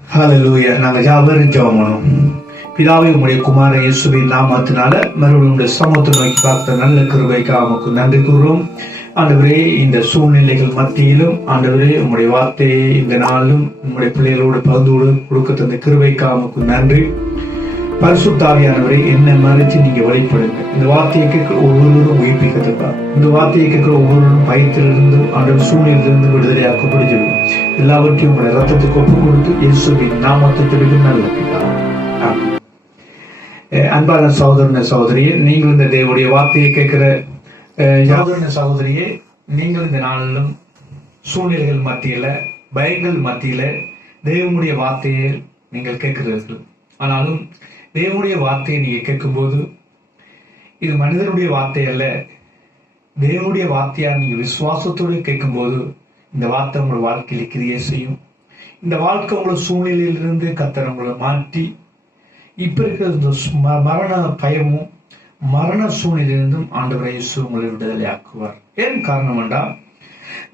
ஹalleluya. நாங்க யாவரும் ஜெபம் பண்ணுவோம். பிதாவே, உம்முடைய குமார இயேசுவின் நாமத்தினால மறுபடியும் உங்களுடைய சமூகத்தை நோக்கி பார்த்த நல்ல கிருபைக்காக உமக்கு நன்றி கூறுவோம். ஆண்டவரே, இந்த சூழ்நிலைகள் மத்தியிலும் ஆண்டவரே உம்முடைய வார்த்தையை இந்த நாளும் உம்முடைய பிள்ளைகளோடு பகிர்ந்து கொடுக்க தந்த கிருபைக்காக உமக்கு நன்றி. பரிசுத்த ஆவியானவரே, என்ன மறைச்சு நீங்க வெளிப்படுங்க. இந்த வார்த்தையை கேட்க ஒவ்வொருவரும் உயிர்ப்பிக்கிறதுக்கா, இந்த வார்த்தையை கேட்கிற ஒவ்வொருவரும் பயத்திலிருந்து ஆண்டவர் சூழ்நிலையிலிருந்து விடுதலையாக்கப்படுகிறது. எல்லாவற்றையும் உங்களுடைய ரத்தத்துக்கு ஒப்பு கொடுத்து இயேசுவின் நாமத்தை தெரிவிக்கும் நல்ல பிதாவே. ஆமென். அன்பான சகோதரன சகோதரியே, நீங்கள் இந்த தேவனுடைய வார்த்தையை கேட்கிற சகோதரன சகோதரியே, நீங்கள் இந்த நாளிலும் சூழ்நிலைகள் மத்தியில, பயங்கள் மத்தியில தேவனுடைய வார்த்தையை நீங்கள் கேட்கிறீர்கள். ஆனாலும் தேவனுடைய வார்த்தையை நீங்க கேட்கும்போது இது மனிதனுடைய வார்த்தை அல்ல, தேவனுடைய வார்த்தையா நீங்க விசுவாசத்தோடு கேட்கும்போது இந்த வார்த்தை உங்களோட வாழ்க்கையில கிரியை செய்யும். இந்த வாழ்க்கை உங்களோட சூழ்நிலையிலிருந்து கர்த்தர் உங்களை மாற்றி இப்ப இருக்கிற இந்த மரண பயமும் மரண சூழ்நிலையிலிருந்தும் ஆண்டவரை இயேசு உங்களை விடுதலை ஆக்குவார். ஏன் காரணம் என்றால்,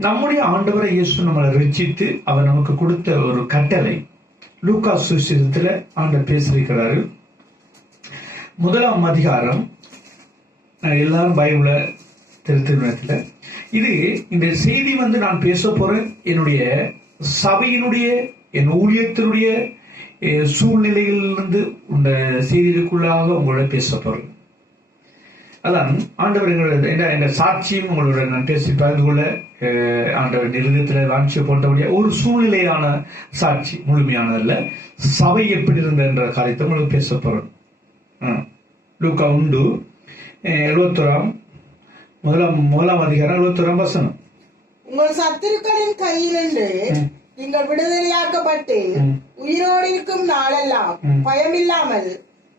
நம்முடைய ஆண்டவரை இயேசு நம்மளை ரட்சித்து அவர் நமக்கு கொடுத்த ஒரு கட்டளை. லூக்கா சுவிசேஷத்துல ஆண்டவர் பேசியிருக்கிறாரு. 1ஆம் அதிகாரம், எல்லாரும் பைபிள திருத்திருநத்துல இது இந்த செய்தி நான் பேச போறேன். என்னுடைய சபையினுடைய என் ஊழியத்தினுடைய சூழ்நிலையிலிருந்து இந்த செய்திகளுக்குள்ளாக உங்களோட பேச போறேன். அதான் ஆண்டவர் எங்களோட சாட்சியும் உங்களோட நான் பேசி பகிர்ந்து கொள்ள ஆண்டவர் நிறுவனத்துல வாஞ்சிய போட்டபடியா ஒரு சூழ்நிலையான சாட்சி, முழுமையானதல்ல, சபை எப்படி இருந்த என்ற காரியத்தை உங்களுக்கு பேச போறேன். லூக்கா 1:71 அதிகாரம் 71 வசனம். உங்கள் சத்துருக்களின் கையிலிருந்து நீங்கள் விடுதலையாக்கப்பட்டு உயிரோடு இருக்கும் நாளெல்லாம் பயமில்லாமல்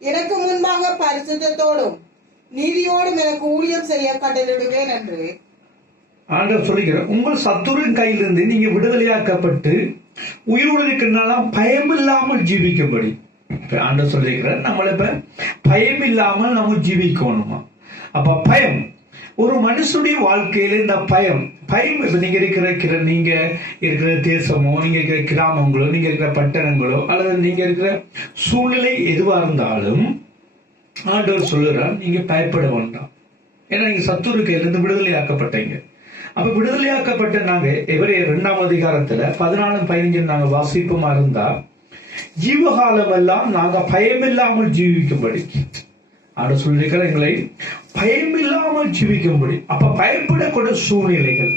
எனக்கு முன்பாக பரிசுத்தத்தோடும் நீதியோடும் எனக்கு ஊழியம் செய்ய கட்டளையிடுவேன் என்று ஆண்டவர் சொல்லுகிறார். உங்கள் சத்துருவின் கையிலிருந்து நீங்க விடுதலையாக்கப்பட்டு உயிரோடு இருக்கிறனால பயமில்லாமல் ஜீவிக்கும்படி ஆண்டவர் சொல்லியிருக்கிறார். நம்மள இப்ப பயமில்லாமல் நம்ம ஜீவிக்கணுமா? அப்ப பயம் ஒரு மனுஷனுடைய வாழ்க்கையில இந்த பயம் இப்ப நீங்க இருக்கிற தேசமோ, நீங்க இருக்கிற கிராமங்களோ, நீங்க இருக்கிற பட்டணங்களோ, அல்லது நீங்க இருக்கிற சூழ்நிலை எதுவா இருந்தாலும் ஆண்டவர் சொல்லுறார், நீங்க பயப்பட வேண்டாம். ஏன்னா நீங்க சத்துரு கையிலிருந்து விடுதலையாக்கப்பட்டீங்க. அப்ப விடுதலையாக்கப்பட்ட நாங்க எபிரேயர் 2ஆம் அதிகாரத்துல 14-15 நாங்க வாசிப்போமா இருந்தா, ஜீவகாலம் எல்லாம் நாங்க பயமில்லாமல் ஜீவிக்கும்படி ஆண்டு சொல்லியிருக்கிற எங்களை பயமில்லாமல் ஜீவிக்கும்படி. அப்ப பயப்படக்கூடிய சூழ்நிலைகள்,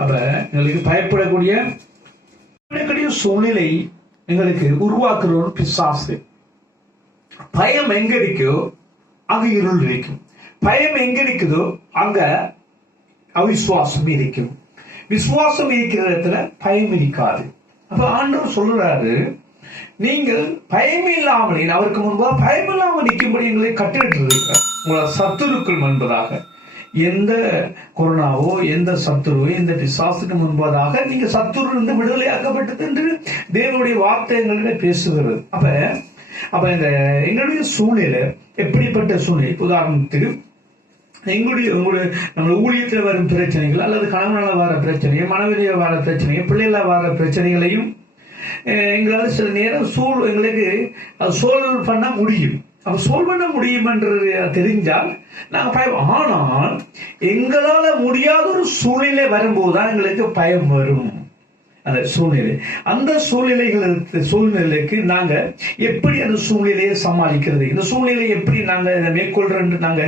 அப்ப எங்களுக்கு பயப்படக்கூடிய சூழ்நிலை எங்களுக்கு உருவாக்குற ஒரு பிசாசு. பயம் எங்க இருக்கோ அங்க இருள் இருக்கும். பயம் எங்க இருக்குதோ அங்க அவிசுவாசம் இருக்கும். விசுவாசம் இருக்கிற இடத்துல பயம் இருக்காது. அப்ப ஆண்டவர் சொல்றாரு, நீங்கள் பயமில்லாமல் அவருக்கு முன்பாக பயமில்லாமல் நிற்கும்படி எங்களை கட்டிட்டு இருக்கிறார். உங்களோட சத்துருக்கள் முன்பதாக எந்த கொரோனாவோ, எந்த சத்துருவோ, எந்த பிசாசுக்கு முன்பதாக நீங்க சத்துரு இருந்து விடுதலையாக்கப்பட்டது என்று தேவனுடைய வார்த்தை எங்களிடம் பேசுகிறது. அப்ப இந்த எங்களுடைய சூழ்நிலை எப்படிப்பட்ட சூழ்நிலை? உதாரணத்துக்கு நம்ம ஊழியத்தில் வரும் பிரச்சனைகள், அல்லது கணவனால வர பிரச்சனைகள், மனைவியில வர பிரச்சனைகள், பிள்ளைகளால் வர பிரச்சனைகளையும் எங்களால் சில நேரம் எங்களுக்கு சோல்வ் பண்ண முடியும். அப்ப சோல்வ் பண்ண முடியும் என்று தெரிஞ்சால் நாங்க பயம். ஆனால் எங்களால முடியாத ஒரு சூழ்நிலை வரும்போதுதான் எங்களுக்கு பயம் வரும். அந்த சூழ்நிலைக்கு நாங்க எப்படி அந்த சூழ்நிலையை சமாளிக்கிறது, இந்த சூழ்நிலையை எப்படி நாங்க மேற்கொள்றோம் நாங்க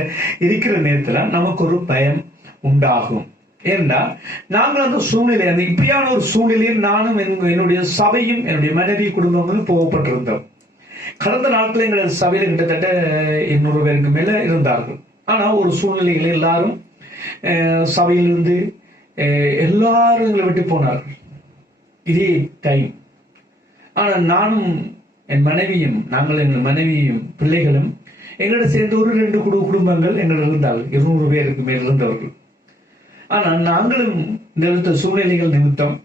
இருக்கிற நேரத்துல நமக்கு ஒரு பயம் உண்டாகும். ஏன்னா நாங்கள் அந்த சூழ்நிலை, அந்த இப்படியான ஒரு சூழ்நிலையில் நானும் என்னுடைய சபையும் என்னுடைய மனைவி குடும்பங்களும் போகப்பட்டிருந்தோம். கடந்த நாட்கள் எங்களது சபையில கிட்டத்தட்ட 800 பேருக்கு மேல இருந்தார்கள். ஆனா ஒரு சூழ்நிலையில எல்லாரும் சபையிலிருந்து எல்லாரும் எங்களை விட்டு போனார்கள் இதே டைம். ஆனா நானும் என் மனைவியும், எங்கள் மனைவியும் பிள்ளைகளும் எங்களோட சேர்ந்து ஒரு 2 குடும்பங்கள் எங்கள் இருந்தார்கள். 200 பேருக்கு மேல் இருந்தவர்கள். ஆனா நாங்களும் இந்த சூழ்நிலைகள் நிமித்தம்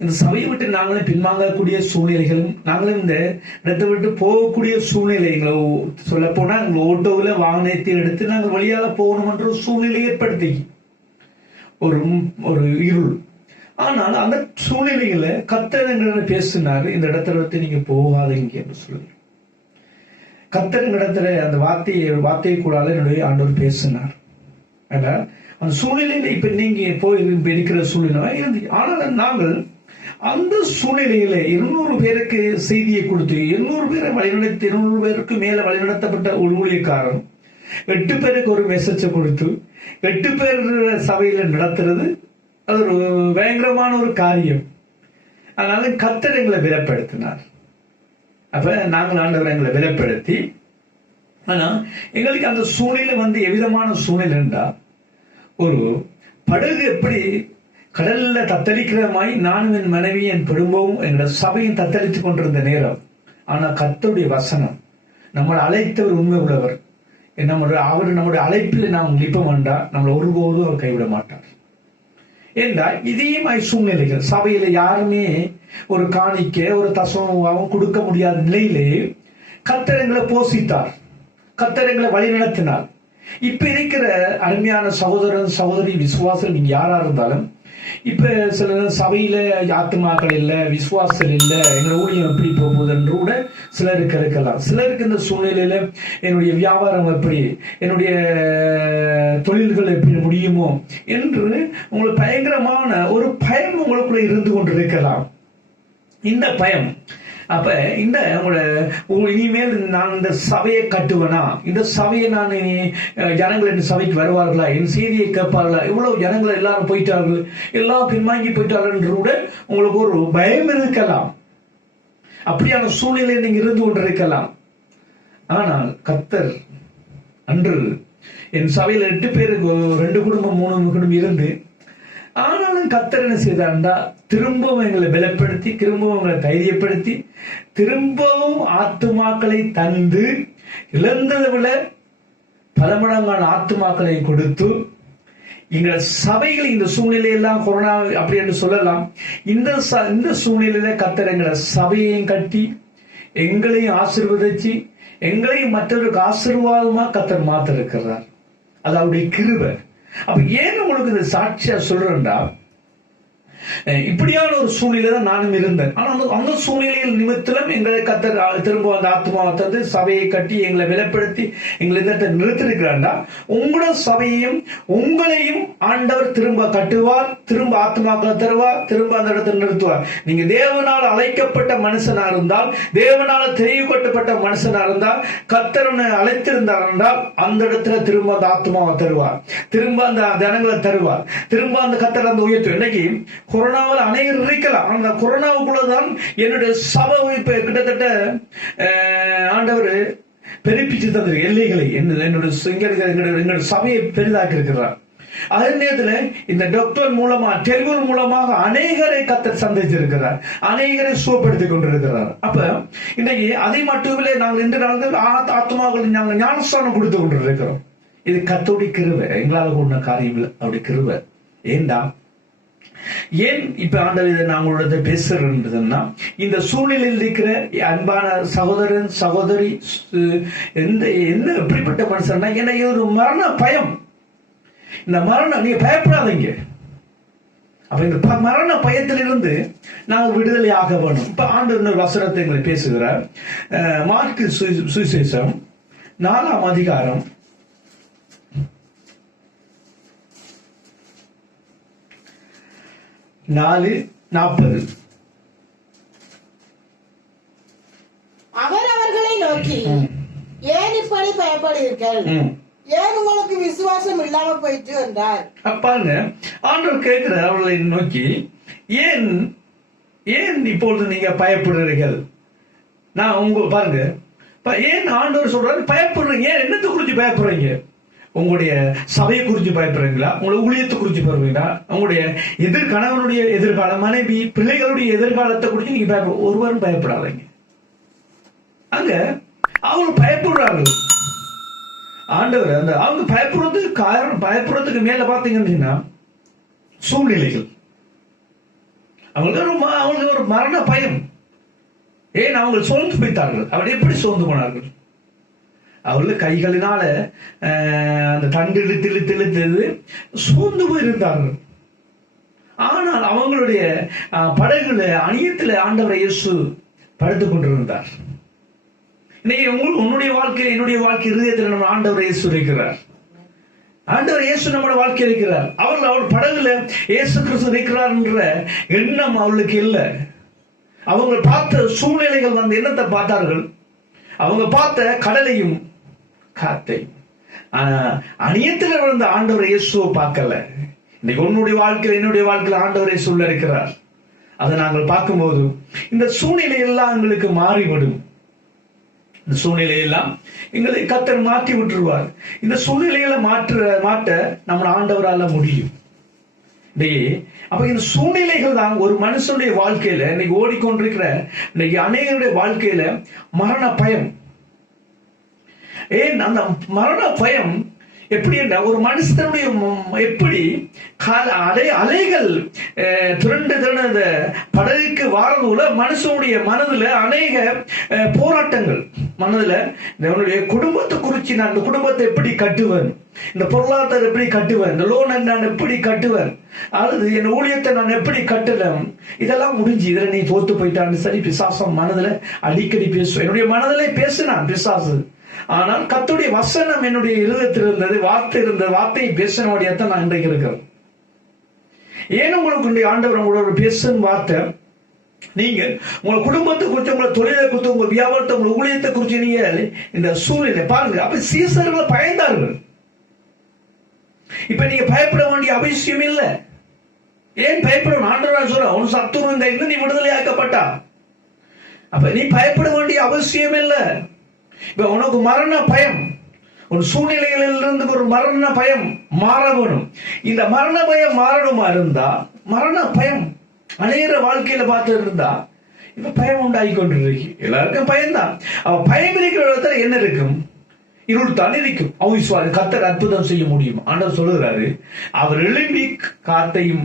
இந்த சபையை விட்டு நாங்களும் பின்வாங்கக்கூடிய சூழ்நிலைகளும், நாங்களும் இந்த இடத்தை விட்டு போகக்கூடிய சூழ்நிலை, எங்களை சொல்ல போனா எங்களை ஓட்டோவில் வாகனத்தை எடுத்து நாங்கள் வழியால போகணும் என்ற சூழ்நிலை ஏற்படுத்தி ஒரு ஒரு இருள். ஆனால் அந்த சூழ்நிலையில கர்த்தர் பேசினாரு, இந்த இடத்துல வந்து நீங்க போகாதீங்க என்று சொல்லி. கர்த்தர் இடத்துல அந்த வார்த்தையை கூடால என்னுடைய ஆண்டவர் பேசினார். அந்த சூழ்நிலையில இப்ப நீங்க போய் இருக்கிற சூழ்நிலை. ஆனால் நாங்கள் அந்த சூழ்நிலையில 200 பேருக்கு செய்தியை கொடுத்து 200 பேரை வழிநடத்தி 200 பேருக்கு மேல வழிநடத்தப்பட்ட ஒரு ஊழியக்காரன் 8 பேருக்கு ஒரு மெசேஜ் கொடுத்து 8 பேர் சபையில நடத்துறது அது ஒரு பயங்கரமான ஒரு காரியம். அதனால கர்த்தர் எங்களை விலப்படுத்தினார். அப்ப நாங்கள் ஆண்டவர் எங்களை விலப்படுத்தி, ஆனா எங்களுக்கு அந்த சூழ்நிலை வந்து எவ்விதமான சூழ்நிலை என்றா, ஒரு படகு எப்படி கடல்ல தத்தளிக்கிற மாதிரி நானும் என் மனைவி என் குடும்பமும் எங்களோட சபையும் தத்தளித்துக் கொண்டிருந்த நேரம். ஆனா கர்த்தருடைய வசனம், நம்மளை அழைத்தவர் உண்மை உள்ளவர், அவர் நம்முடைய அழைப்பில் நாம் நிற்ப வேண்டாம், நம்மளை ஒருபோதும் அவர் கைவிட மாட்டார் என்றால் இதேமாய் சூழ்நிலைகள் சபையில யாருமே ஒரு காணிக்க ஒரு தசமாவும் கொடுக்க முடியாத நிலையிலே கர்த்தர் எங்களை போஷித்தார், கர்த்தர் எங்களை வழி நடத்தினார். இப்ப இருக்கிற அருமையான சகோதரன் சகோதரி விசுவாசம் நீங்க யாரா இருந்தாலும், இப்ப சில சபையில ஆத்துமாக்கள் இல்ல, விசுவாசம் இல்ல, எங்க ஊழியம் எப்படி போகுது என்று கூட சிலருக்கு இருக்கலாம். சிலருக்கு இந்த சூழ்நிலையில என்னுடைய வியாபாரம் எப்படி, என்னுடைய தொழில்கள் எப்படி முடியுமோ என்று உங்களுக்கு பயங்கரமான ஒரு பயம் உங்களுக்குள்ள இருந்து கொண்டிருக்கலாம். இந்த பயம் அப்ப இந்த இனிமேல் நான் இந்த சபையை கட்டுவேனா, இந்த சபையை நான் ஜனங்கள் இந்த சபைக்கு வருவார்களா, என் செய்தியை கேட்பார்களா, இவ்வளவு ஜனங்கள் எல்லாரும் போயிட்டார்கள், எல்லாம் பின்வாங்கி போயிட்டார்கள் என்று கூட உங்களுக்கு ஒரு பயம் இருக்கலாம். அப்படியான சூழ்நிலை நீங்க இருந்து கொண்டிருக்கலாம். ஆனால் கர்த்தர் அன்று என் சபையில 8 பேருக்கு 2 குடும்பம் 3 குடும்பம் இருந்து, ஆனாலும் கர்த்தர் என்ன செய்தார்டா, திரும்பவும் எங்களை பலப்படுத்தி, திரும்பவும் எங்களை தைரியப்படுத்தி, திரும்பவும் ஆத்துமாக்களை தந்து, இழந்ததை விட பல மடங்கான ஆத்துமாக்களை கொடுத்து, எங்கள் சபைகள் இந்த சூழ்நிலையெல்லாம் கொரோனா அப்படி என்று சொல்லலாம். இந்த சூழ்நிலையில கர்த்தர் எங்களை சபையையும் கட்டி எங்களையும் ஆசீர்வதிச்சு எங்களையும் மற்றவருக்கு ஆசீர்வாதமா கர்த்தர் மாத்த இருக்கிறார். அது அவருடைய கிருபை. அப்ப ஏன் உங்களுக்கு இந்த சாட்சியா சொல்றேன்டா, இப்படியான ஒரு சூழ்நிலை தான் நானும் இருந்தேன். ஆனால் அந்த சூழ்நிலையில் நிமித்தம் எங்களை கர்த்தர் திரும்ப அந்த ஆத்மாவை தந்து சபையை கட்டி எங்களை விலப்படுத்தி எங்களை இந்த நிறுத்திருக்கிறாண்டா, உங்களோட சபையையும் உங்களையும் ஆண்டவர் திரும்ப கட்டுவார், திரும்ப ஆத்மாக்களை தருவார், திரும்ப அந்த இடத்தை நிறுத்துவார். நீங்க தேவனால் அழைக்கப்பட்ட மனுஷனா இருந்தால், தேவனால் தெளிவுபட்டப்பட்ட மனுஷனா இருந்தால், கர்த்தரனை அழைத்திருந்தார் என்றால் அந்த இடத்துல திரும்ப அந்த ஆத்மாவை தருவார், திரும்ப அந்த ஜனங்களை தருவார், திரும்ப அந்த கர்த்தர் அந்த உயர்த்து. இன்னைக்கு கொரோனாவில் அநேகர் இருக்கலாம். அந்த கொரோனாவுக்குள்ளதான் என்னுடைய சபை இப்ப கிட்டத்தட்ட ஆண்டவர் பெருப்பிச்சு தந்திரு எல்லைகளை, என்னுடைய சபையை பெரிதாக்கி இருக்கிறார். அதே நேரத்தில் இந்த டாக்டர் மூலமா டெலிபோன் மூலமாக அநேகரை கர்த்தர் சந்திச்சிருக்கிறார், அநேகரை சுகப்படுத்திக் கொண்டிருக்கிறார். அப்ப இன்னைக்கு அதை மட்டுமே நாங்கள் இன்று நாங்கள் ஆத்மாக்கள் நாங்கள் ஞானஸ்தானம் கொடுத்து கொண்டிருக்கிறோம். இது கர்த்தருடைய கிருபை, எங்களால் ஒண்ணு காரியம் இல்லை, அவருடைய கிருபை. ஏண்டா ஏன் இப்ப ஆண்டவர் இதை நான் உங்களோட பேசுறேன்னா, இந்த சூழ்நிலையில் இருக்கிற அன்பான சகோதரன் சகோதரி என்ன எப்படிப்பட்ட மனுஷன்னா, எனக்கு ஒரு மரண பயம். இந்த மரணம் நீங்க பயப்படாதீங்க. அப்ப இந்த மரண பயத்திலிருந்து நாங்கள் விடுதலை ஆக வேணும். இப்ப ஆண்டவர் வசனத்தை எங்களை பேசுகிறார். மார்க்கு சுவிசேஷம் 4ஆம் அதிகாரம் 4:40. அவர் அவர்களை நோக்கி, ஏன் இப்படி பயப்படுகிறீர்கள், ஏன் உங்களுக்கு விசுவாசம் இல்லாம போயிட்டு என்றார். பாருங்க, ஆண்டவர் கேட்கிற அவர்களை நோக்கி, ஏன் ஏன் இப்பொழுது நீங்க பயப்படுறீர்கள். நான் உங்க பாருங்க, ஏன் ஆண்டவர் சொல்றாரு பயப்படுறீங்க, ஏன் என்னத்தை குறிச்சு பயப்படுறீங்க? உங்களுடைய சபையை குறித்து பயப்படுறீங்களா, உங்களுடைய ஊழியத்தை குறித்து பயப்படுறீங்களா, உங்களுடைய கணவனுடைய எதிர்காலம், மனைவி பிள்ளைகளுடைய எதிர்காலத்தை குறித்து நீங்க ஒருவரும் பயப்படாதீங்க. அங்க அவங்க பயப்படுறாங்க. ஆண்டவர் அந்த அவங்க பயப்படுறதுக்கு காரணம், பயப்படுறதுக்கு மேல பாத்தீங்கன்னா சூழ்நிலைகள். அவங்களுக்கு ஒரு மரண பயம். ஏன் அவங்க சோர்ந்து போய்த்தார்கள். அவர் எப்படி சோர்ந்து போனார்கள்? அவர்கள் கைகளினால அந்த தண்டு இழுத்து சோர்ந்து போயிருந்தார்கள். அவங்களுடைய படகுல அணியத்துல ஆண்டவர் இயேசு படுத்துக் கொண்டிருந்தார். இன்னைக்கு உன்னுடைய வாழ்க்கையில் என்னுடைய வாழ்க்கை இருதயத்தில் நம்ம ஆண்டவர் இயேசு இருக்கிறார். ஆண்டவர் இயேசு நம்முடைய வாழ்க்கை இருக்கிறார். அவர் படகுல இயேசு கிறிஸ்து இருக்கிறார் என்ற எண்ணம் அவளுக்கு இல்லை. அவங்க பார்த்த சூழ்நிலைகள் என்னத்தை பார்த்தார்கள்? அவங்க பார்த்த கடலையும் காத்தையும். அநியத்தில் இருந்த ஆண்டவர் இயேசுவை பார்க்கல. இன்னைக்கு உன்னுடைய வாழ்க்கையில் என்னுடைய வாழ்க்கையில் ஆண்டவர் இயேசு உள்ள இருக்கிறார். அதை நாங்கள் பார்க்கும்போது இந்த சூழ்நிலை எல்லாம் எங்களுக்கு மாறிவிடும். இந்த சூழ்நிலையெல்லாம் எங்களை கர்த்தர் மாற்றி விட்டுருவார். இந்த சூழ்நிலையில மாற்ற நம்ம ஆண்டவரால முடியும். அப்ப இந்த சூழ்நிலைகள் தான் ஒரு மனுஷனுடைய வாழ்க்கையில இன்னைக்கு ஓடிக்கொண்டிருக்கிற இன்னைக்கு அநேகருடைய வாழ்க்கையில மரண பயம். ஏன் அந்த மரண பயம் எப்படி என்ற ஒரு மனுஷனுடைய எப்படி அலைகள் திரண்ட படகுக்கு வாரதுல மனுஷனுடைய மனதுல அநேக போராட்டங்கள். மனதுல என்னுடைய குடும்பத்தை குறிச்சு நான் இந்த குடும்பத்தை எப்படி கட்டுவேன், இந்த பொருளாதாரத்தை எப்படி கட்டுவேன், இந்த லோனை நான் எப்படி கட்டுவேன், அல்லது என் ஊழியத்தை நான் எப்படி கட்டலாம், இதெல்லாம் முடிஞ்சு இதுல நீ தோத்து போயிட்டான்னு சரி பிசாசம் மனதுல அடிக்கடி பேசுவேன். என்னுடைய மனதிலே பேசினான் பிசாசு. ஆனால் கர்த்தருடைய வசனம் என்னுடைய இருதயத்தில் இருந்தது, வார்த்தை இருந்தது. வார்த்தையை பேசினோடையத்தான் நான் இன்றைக்கு இருக்கிறேன். ஏன் உங்களுக்கு ஆண்டவர் உங்களோட பேசும் வார்த்தை? நீங்க உங்க குடும்பத்தை குறித்து, உங்களை தொழிலை குறித்து, உங்க வியாபாரத்தை, உங்க ஊழியத்தை குறித்து நீங்க இந்த சூழ்நிலை பாருங்க. அப்ப சீசர்கள் பயந்தார்கள். இப்ப நீங்க பயப்பட வேண்டிய அவசியம் இல்லை. ஏன் பயப்படணும்? ஆண்டவர் சொல்ற உன் சத்துரு இந்த இன்னும் நீ விடுதலை ஆக்கப்பட்டா. அப்ப நீ பயப்பட வேண்டிய அவசியம் இல்லை. இப்ப உனக்கு மரண பயம், ஒரு சூழ்நிலைகளிலிருந்து ஒரு மரண பயம் மாற வேணும். இந்த மரண பயம் மாறணுமா இருந்தா, மரண பயம் அநேக வாழ்க்கையில பார்த்து இருந்தா இப்ப பயம் உண்டாகி கொண்டிருக்கு. எல்லாருக்கும் பயம்தான். அவ பயம் இருக்கிற இடத்துல என்ன இருக்கும்? இருள் தான் இருக்கும். அவிசுவாசம் கர்த்தர் அற்புதம் செய்ய முடியும். ஆண்டவர் சொல்லுகிறாரு, அவர் எழும்பி காத்தையும்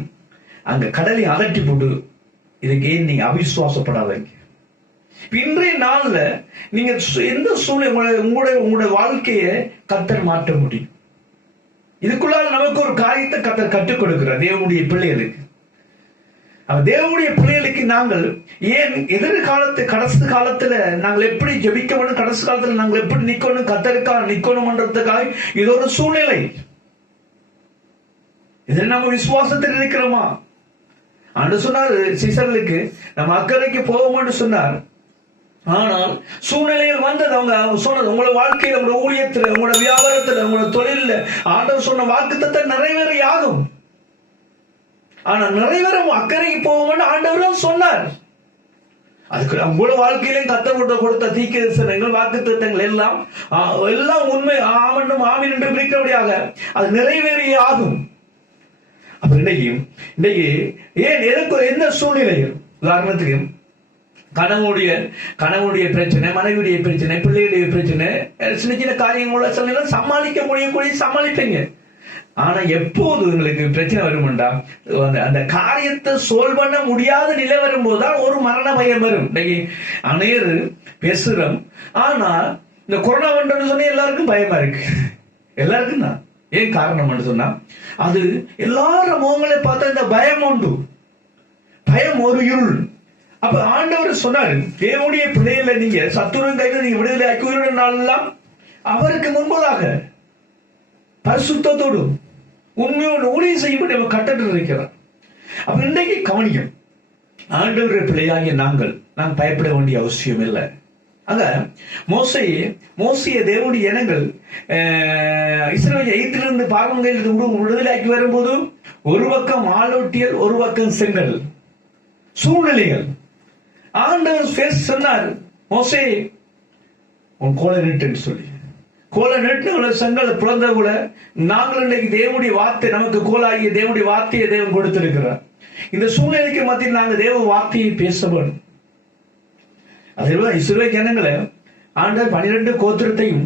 அங்க கடலையும் அதட்டி போட்டு இதுக்கு ஏன் நீங்க அவிசுவாசப்படாதீங்க. இன்றைய நாள்ல நீங்க எந்த சூழ்நிலை உங்களுடைய வாழ்க்கையை கர்த்தர் மாற்ற முடியும். இதுக்குள்ளால நமக்கு ஒரு காரியத்தை கர்த்தர் கற்றுக் கொடுக்கிறார் தேவனுடைய பிள்ளைகளுக்கு. தேவனுடைய பிள்ளைகளுக்கு நாங்கள் ஏன் எதிர்காலத்து கடைசி காலத்துல நாங்கள் எப்படி ஜெபிக்க வேண்டும், கடைசி காலத்துல நாங்கள் எப்படி நிக்கணும், கர்த்தருக்காக நிக்கணும்ன்றதுக்காக இது ஒரு சூழ்நிலை. இதில் நம்ம விசுவாசத்தில் இருக்கிறோமா? ஆண்டு சொன்னார் சீசர்களுக்கு நம்ம அக்கறைக்கு போவோம்னு சொன்னார். ஆனால் சூழ்நிலையில் வந்தது அவங்க சொன்னது உங்களோட வாழ்க்கையில, உங்களோட ஊழியத்துல, உங்களோட வியாபாரத்துல, உங்களோட தொழில ஆண்டவர் சொன்ன வாக்குத்தத்தை நிறைவேற ஆகும். ஆனா நிறைவேறும் அக்கறைக்கு போவோம்னு ஆண்டவர் சொன்னார். அதுக்கு உங்களோட வாழ்க்கையிலும் கர்த்தர் கொடுத்த தீர்க்கதரிசனங்கள் வாக்குத்தத்தங்கள் எல்லாம் உண்மை ஆமன்னும் ஆமீன் என்று இருக்கிறபடியாக அது நிறைவேறியே ஆகும். அப்ப இன்னைக்கு ஏன் எதற்கு எந்த சூழ்நிலையில், உதாரணத்துக்கு கணவனுடைய பிரச்சனை, மனைவியுடைய பிரச்சனை, பிள்ளைகளுடைய பிரச்சனை, சின்ன சின்ன காரியங்களோட சில சமாளிக்க முடியக்கூடிய சமாளிப்பீங்க. ஆனா எப்போது உங்களுக்கு பிரச்சனை வரும்டா, அந்த காரியத்தை சோல்வ் பண்ண முடியாத நிலை வரும்போதுதான் ஒரு மரண பயம் வரும். இன்னைக்கு அநேகர் பேசுறோம். ஆனா இந்த கொரோனா வந்து சொன்னா எல்லாருக்கும் பயமா இருக்கு. எல்லாருக்கும் தான். ஏன் காரணம் சொன்னா அது எல்லாரும் முகங்களை பார்த்தா இந்த பயம் உண்டு. பயம் ஒரு இருள். அப்ப ஆண்டவர் சொன்னாரு, தேவனுடைய பிள்ளைகளை நீங்க சத்துருவின் கையில் நீங்க விடுதலை ஆக்கி நாளெல்லாம் அவருக்கு முன்பதாக பரிசுத்தத்தோடு உண்மையோடு ஊழியம் செய்யும்படி அவர் கட்டளை இருக்கிறார். அப்ப இன்றைக்கு கவனிக்கும், ஆண்டவருடைய பிள்ளையாகிய நாங்கள் பயப்பட வேண்டிய அவசியம் இல்லை. அங்க மோசைய தேவனுடைய இனங்கள் இஸ்ரவேல் எகிப்திலிருந்து பார்வங்களிலிருந்து விடுதலையாக்கி வரும்போது ஒரு பக்கம் ஆளோட்டியல், ஒரு பக்கம் செங்கல் சூழ்நிலைகள். ஆண்டவர் சொன்னார், மோசே உன் கோலை நீட்டுன்னு சொல்லி, கோலை நீட்டு செங்கல் பிறந்த கூட நாங்கள் இன்னைக்கு தேவனுடைய வார்த்தை, நமக்கு கோலாகிய தேவனுடைய வார்த்தையை தேவன் கொடுத்திருக்கிறார். இந்த சூழ்நிலைக்கு மத்தியில் நாங்கள் தேவ வார்த்தையை பேச வேண்டும். அதே இஸ்ரவேல் ஜனங்களை ஆண்டவர் 12 கோத்திரத்தையும்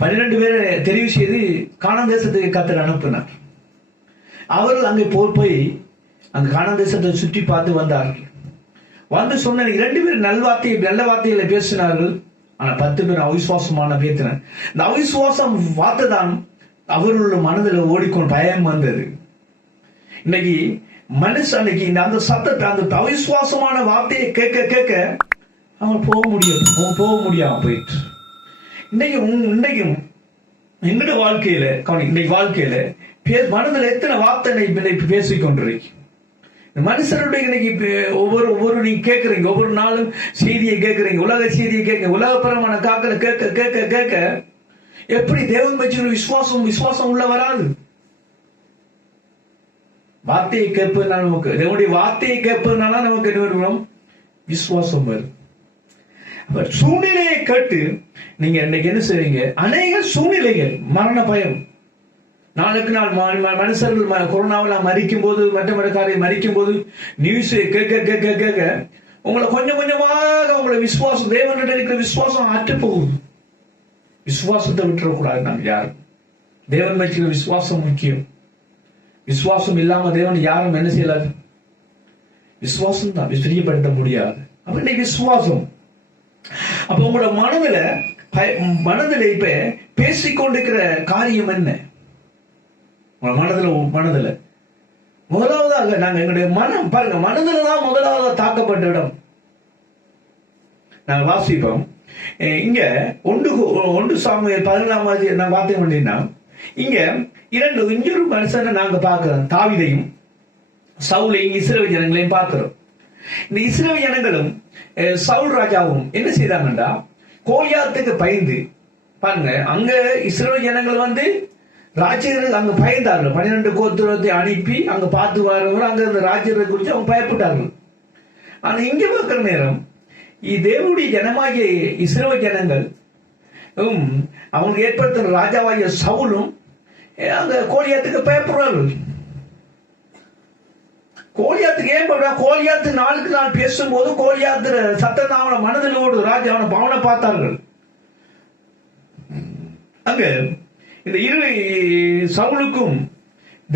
12 பேரை தெரிவு செய்து கானான் தேசத்துக்கு கர்த்தர் அனுப்பினார். அவர்கள் அங்கே போய் அங்க கானான் தேசத்தை சுற்றி பார்த்து வந்தார்கள். வந்து சொன்ன 2 பேர் நல்ல வார்த்தைகளை பேசினார்கள். ஆனா 10 பேர் அவிசுவாசமான பேசினார். இந்த அவிசுவாசம் வார்த்தை தான் அவர்களுடைய மனதில் ஓடிக்கொண்டு பயம் வந்தது. இன்னைக்கு மனுஷன் அன்னைக்கு அந்த சத்தத்தை, அந்த அவிசுவாசமான வார்த்தையை கேட்க கேட்க அவங்க போக முடியாம போயிட்டு இன்னைக்கும் எங்கட வாழ்க்கையில இன்னைக்கு வாழ்க்கையில மனதில் எத்தனை வார்த்தை பேசிக் கொண்டிருக்கு. மனுஷருடைய இன்னைக்கு ஒவ்வொரு நீங்க கேட்கறீங்க, ஒவ்வொரு நாளும் செய்தியை கேட்கறீங்க, உலக செய்தியை கேட்க, உலகப்பரமான காக்கல கேட்க கேட்க கேட்க எப்படி தேவன் பற்றி விசுவாசம் உள்ள வராது. வார்த்தையை கேட்பதுனால நமக்கு, தேவனுடைய வார்த்தையை கேட்பதுனால நமக்கு என்ன வரும்? விசுவாசம் வரும். சூழ்நிலையை கேட்டு நீங்க இன்னைக்கு என்ன செய்றீங்க? அநேக சூழ்நிலைகள், மரண பயம், நாளுக்கு நாள் மனுஷர்கள் கொரோனாவில் மறிக்கும் போது, மற்ற காரியம் மறிக்கும் போது நியூஸ் கேட்க கேட்க கேட்க உங்களை கொஞ்சம் கொஞ்சமாக உங்களை விசுவாசம், தேவனிடம் இருக்கிற விசுவாசம் அற்று போகுது. விசுவாசத்தை விட்டுறக்கூடாது. நாம் யாரும் தேவன் வச்சுக்கிற விசுவாசம் முக்கியம். விசுவாசம் இல்லாம தேவன் யாரும் என்ன செய்யலாது? விசுவாசம் தான் தெரியப்படுத்த முடியாது. அப்ப இன்னைக்கு விசுவாசம், அப்ப உங்களோட மனதுல இப்ப பேசிக்கொண்டிருக்கிற காரியம் என்ன? மனதுல முதலாவதாக நாங்க எங்களுடைய மனம் பாருங்க, மனதுல தான் முதலாவதாக தாக்கப்பட்ட இடம். நாங்க வாசிப்போம் இங்க 1 சாமுவேல் 14 நான் பார்த்தேன் அப்படின்னா, இங்க இன்னொரு மனுஷனை நாங்க பார்க்கிறோம். தாவீதையும் சவுலையும் இஸ்ரவேல் ஜனங்களையும் பார்க்கிறோம். இந்த இஸ்ரவேல் ஜனங்களும் சவுல் ராஜாவும் என்ன செய்தாங்கண்டா, கோலியாத்துக்கு பயந்து பாருங்க, அங்க இஸ்ரவேல் ஜனங்கள் ராஜ்யர்கள் அங்க பயந்தார்கள். 12 கோத்திரத்தை அனுப்பி அங்க பார்த்து வரவங்க அங்க இருந்த ராஜ்யத்தை குறித்து அவங்க பயப்பட்டார்கள். ஆனா இங்க பார்க்கிற நேரம் தேவனுடைய ஜனமாகிய இஸ்ரவேல் ஜனங்கள் அவங்களுக்கு ஏற்படுத்தின ராஜாவாகிய சவுலும் அங்க கோலியாத்துக்கு பயப்படுறார்கள். கோலியாத்துக்கு ஏன் பண்றா? கோலியாத்து நாளுக்கு நாள் பேசும்போது கோலியாத்து சத்தத்தை அவன மனதில் ஓடு. ராஜா அவனை பார்த்தார்கள். அங்க இந்த சவுலுக்கும்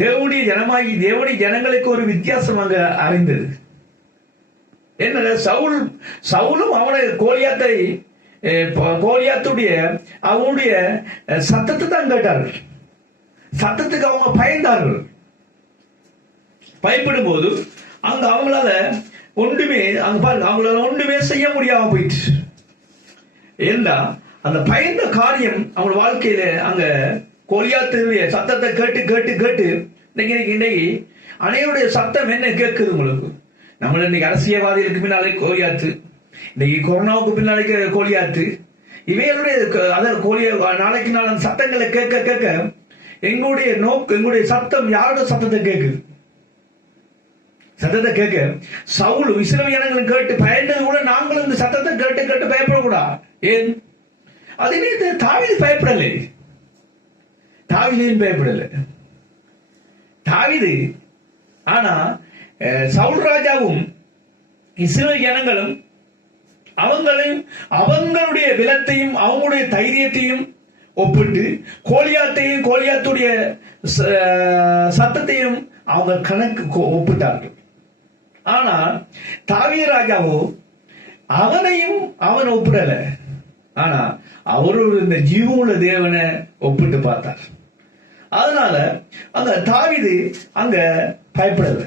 தேவனுடைய ஜனங்களுக்கு ஒரு வித்தியாசம் அங்க அறிந்தது. என்ன? சவுலும் அவனை கோலியாத்துடைய அவனுடைய சத்தத்தை தான் கேட்டார்கள். சத்தத்துக்கு அவங்க பயந்தார்கள். பயப்படும் போது அங்க அவங்களால ஒன்றுமே செய்ய முடியாம போயிட்டு. ஏன்னா அந்த பயந்த காரியம் அவங்க வாழ்க்கையில அங்க கோலியாத்துடைய சத்தத்தை கேட்டு கேட்டு கேட்டு இன்னைக்கு அனைவருடைய சத்தம் என்ன கேட்குது உங்களுக்கு? நம்ம இன்னைக்கு அரசியல்வாதிகளுக்கு பின்னாலே கோலியாத்து, இன்னைக்கு கொரோனாவுக்கு பின்னாலே கோலியாத்து, இவைகளுடைய நாளைக்கு நாள் அந்த சத்தங்களை கேட்க கேட்க எங்களுடைய சத்தம் யாரோட சத்தத்தை கேட்குது? சத்தத்தை கேட்க சவுல் இஸ்ரவேல் ஜனங்களும் கேட்டு பயந்தது கூட நாங்களும் இந்த சத்தத்தை கேட்டு கேட்டு பயப்படக்கூடாது. ஏன்? அதுவே தாவீது பயப்படலை. தாவீது ஆனா சவுல் ராஜாவும் இஸ்ரவேல் ஜனங்களும் அவங்களுடைய பலத்தையும் அவங்களுடைய தைரியத்தையும் ஒப்பிட்டு கோலியாத்துடைய சத்தத்தையும் அவங்க கணக்கு ஒப்பிட்டார்கள். ஆனா தாவீது ராஜாவோ அவன் ஒப்பிடல. ஆனா அவரோட இந்த ஜீவனுள்ள தேவனை ஒப்பிட்டு பார்த்தார். அதனால அங்க தாவீது அங்க பயப்படல.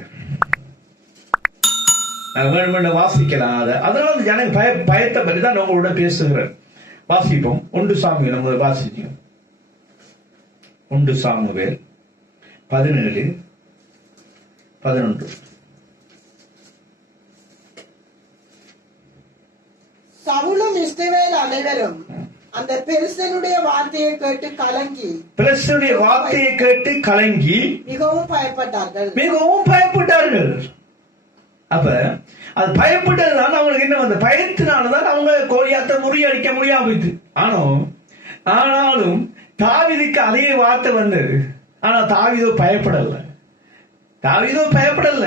வாசிக்கலாம். அதனால ஜனங்க பயத்தை பற்றி தான் நம்மளோட பேசுகிறேன். வாசிப்போம். 1 சாமுவேல் நம்ம வாசிச்சோம். 1 சாமுவேல் 17:11. சவுலும் இஸ்ரவேல் அனைவரும் அந்த பெலிஸ்தனுடைய வார்த்தையை கேட்டு கலங்கி மிகவும் பயப்பட்டார்கள். அப்ப அது பயப்பட்டதுனால அவங்களுக்கு என்ன வந்த பயத்தினாலதான் அவங்க கோலியாத்தை முறியடிக்க முடியாம போயிட்டு. ஆனாலும் தாவீதுக்கு அதே வார்த்தை வந்தது. ஆனா தாவீதோ பயப்படல.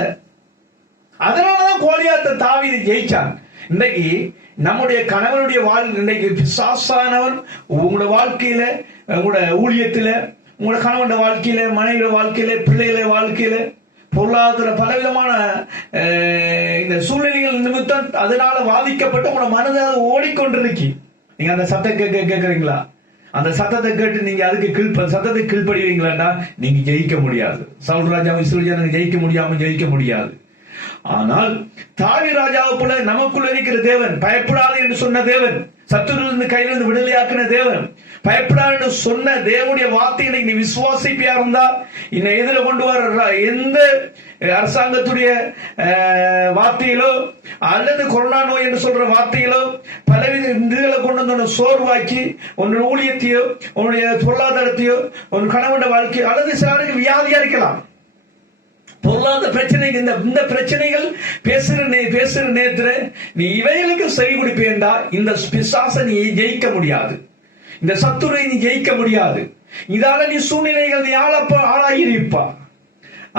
அதனாலதான் கோலியாத்தை தாவீது ஜெயிச்சான். இன்னைக்கு நம்முடைய கணவனுடைய இன்னைக்கு பிசாசானவன் உங்களோட வாழ்க்கையில, உங்களோட ஊழியத்துல, உங்களோட கணவன் வாழ்க்கையில, மனைவியோட வாழ்க்கையில, பிள்ளைகள வாழ்க்கையில, பொருளாதார பலவிதமான இந்த சூழ்நிலைகள் நிமித்தம் அதனால பாதிக்கப்பட்டு உங்களோட மனதை ஓடிக்கொண்டிருக்கி. நீங்க அந்த சத்தம் கேட்கறீங்களா? அந்த சத்தத்தை கேட்டு நீங்க அதுக்கு சத்தத்தை கீழ்ப்படுவீங்களா, நீங்க ஜெயிக்க முடியாது. சவுல் ராஜாவை இஸ்ரவேல் ஜனங்க ஜெயிக்க முடியாது. ஆனால் தாவீது ராஜாவை போல நமக்குள்ள இருக்கிற தேவன், பயப்படாது என்று சொன்ன தேவன், சத்துருவிலிருந்து கையிலிருந்து விடுதலையாக்கின தேவன், பயப்படாது என்று சொன்ன தேவனுடைய வார்த்தையை நீ விசுவாசிப்பியா இருந்தா, இன்னும் எதிர கொண்டு வர எந்த அரசாங்கத்துடைய வார்த்தையிலோ அல்லது கொரோனா நோய் என்று சொல்ற வார்த்தையிலோ பலவித இதுகளை கொண்டு வந்து சோர்வாக்கி உன்னுடைய ஊழியத்தையோ உன்னுடைய பொருளாதாரத்தையோ உன் கணவன் வாழ்க்கையோ அல்லது சிலருக்கு வியாதியா இருக்கலாம், பொருளாதார பிரச்சனைகள், இந்த பிரச்சனைகள் பேசுற நேரத்துல நீ இவைகளுக்கு செவி கொடுப்பேன்டா, இந்த பிசாசை நீ ஜெயிக்க முடியாது, இந்த சத்துரை நீ ஜெயிக்க முடியாது. இதால நீ சூழ்நிலைகள் நீ ஆளாயிருப்பா.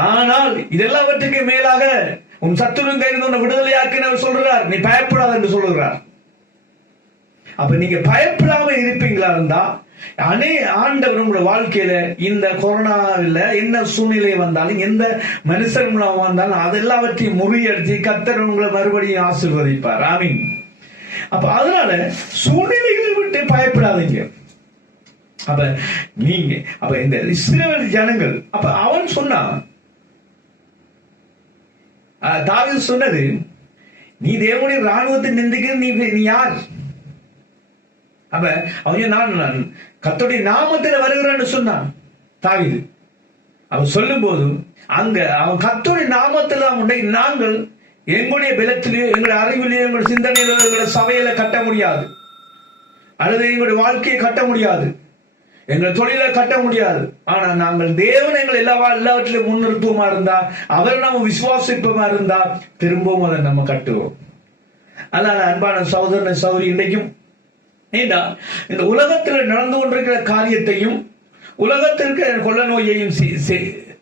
ஆனால் இதெல்லாவற்றுக்கு மேலாக உன் சத்துருவின் கையிலிருந்து உன்னை விடுதலையாக்கினவர் சொல்றார், நீ பயப்படாத என்று சொல்லுகிறார். அப்ப நீங்க பயப்படாம இருப்பீங்களா இருந்தா, ஆண்டவர் உங்களோட வாழ்க்கையில இந்த கொரோனாவில் என்ன சூழ்நிலை வந்தாலும் எந்த மனுஷன் மூலம் வந்தாலும் அதெல்லாவற்றையும் முறியடிச்சு கர்த்தர் உங்களை மறுபடியும் ஆசீர்வதிப்பார். ஆமீன். அப்ப அதனால சூழ்நிலைகளை விட்டு பயப்படாதீங்க. அப்ப இந்த இஸ்ரவேல் ஜனங்கள், அப்ப அவன் சொன்னான், தாவீது சொன்னது, நீ தேவனுடைய ராணுவத்தை நிந்திக்கிற நீ யார்? அப்ப அவன் நான் கர்த்தருடைய நாமத்துல வருகிறேன்னு சொன்னான் தாவீது. அவன் சொல்லும் போது அங்க அவன் கர்த்தருடைய நாமத்துல நாங்கள் எங்களுடைய பலத்திலேயோ எங்களுடைய அறிவிலேயோ எங்களுடைய சிந்தனையிலோ எங்களுடைய சபையில கட்ட முடியாது, அல்லது எங்களுடைய வாழ்க்கையை கட்ட முடியாது, எங்கள் தொழிலை கட்ட முடியாது. ஆனா நாங்கள் தேவன் எங்கள் எல்லாவற்றிலும் முன்னிறுத்துவமா இருந்தா, அவர் நம்ம விசுவாசிப்பமா இருந்தா திரும்பவும் அதை நம்ம கட்டுவோம். அதனால அன்பான சகோதரன சகோதரி, இன்றைக்கும் இந்த உலகத்தில் நடந்து கொண்டிருக்கிற காரியத்தையும் உலகத்திற்கு கொள்ள நோயையும்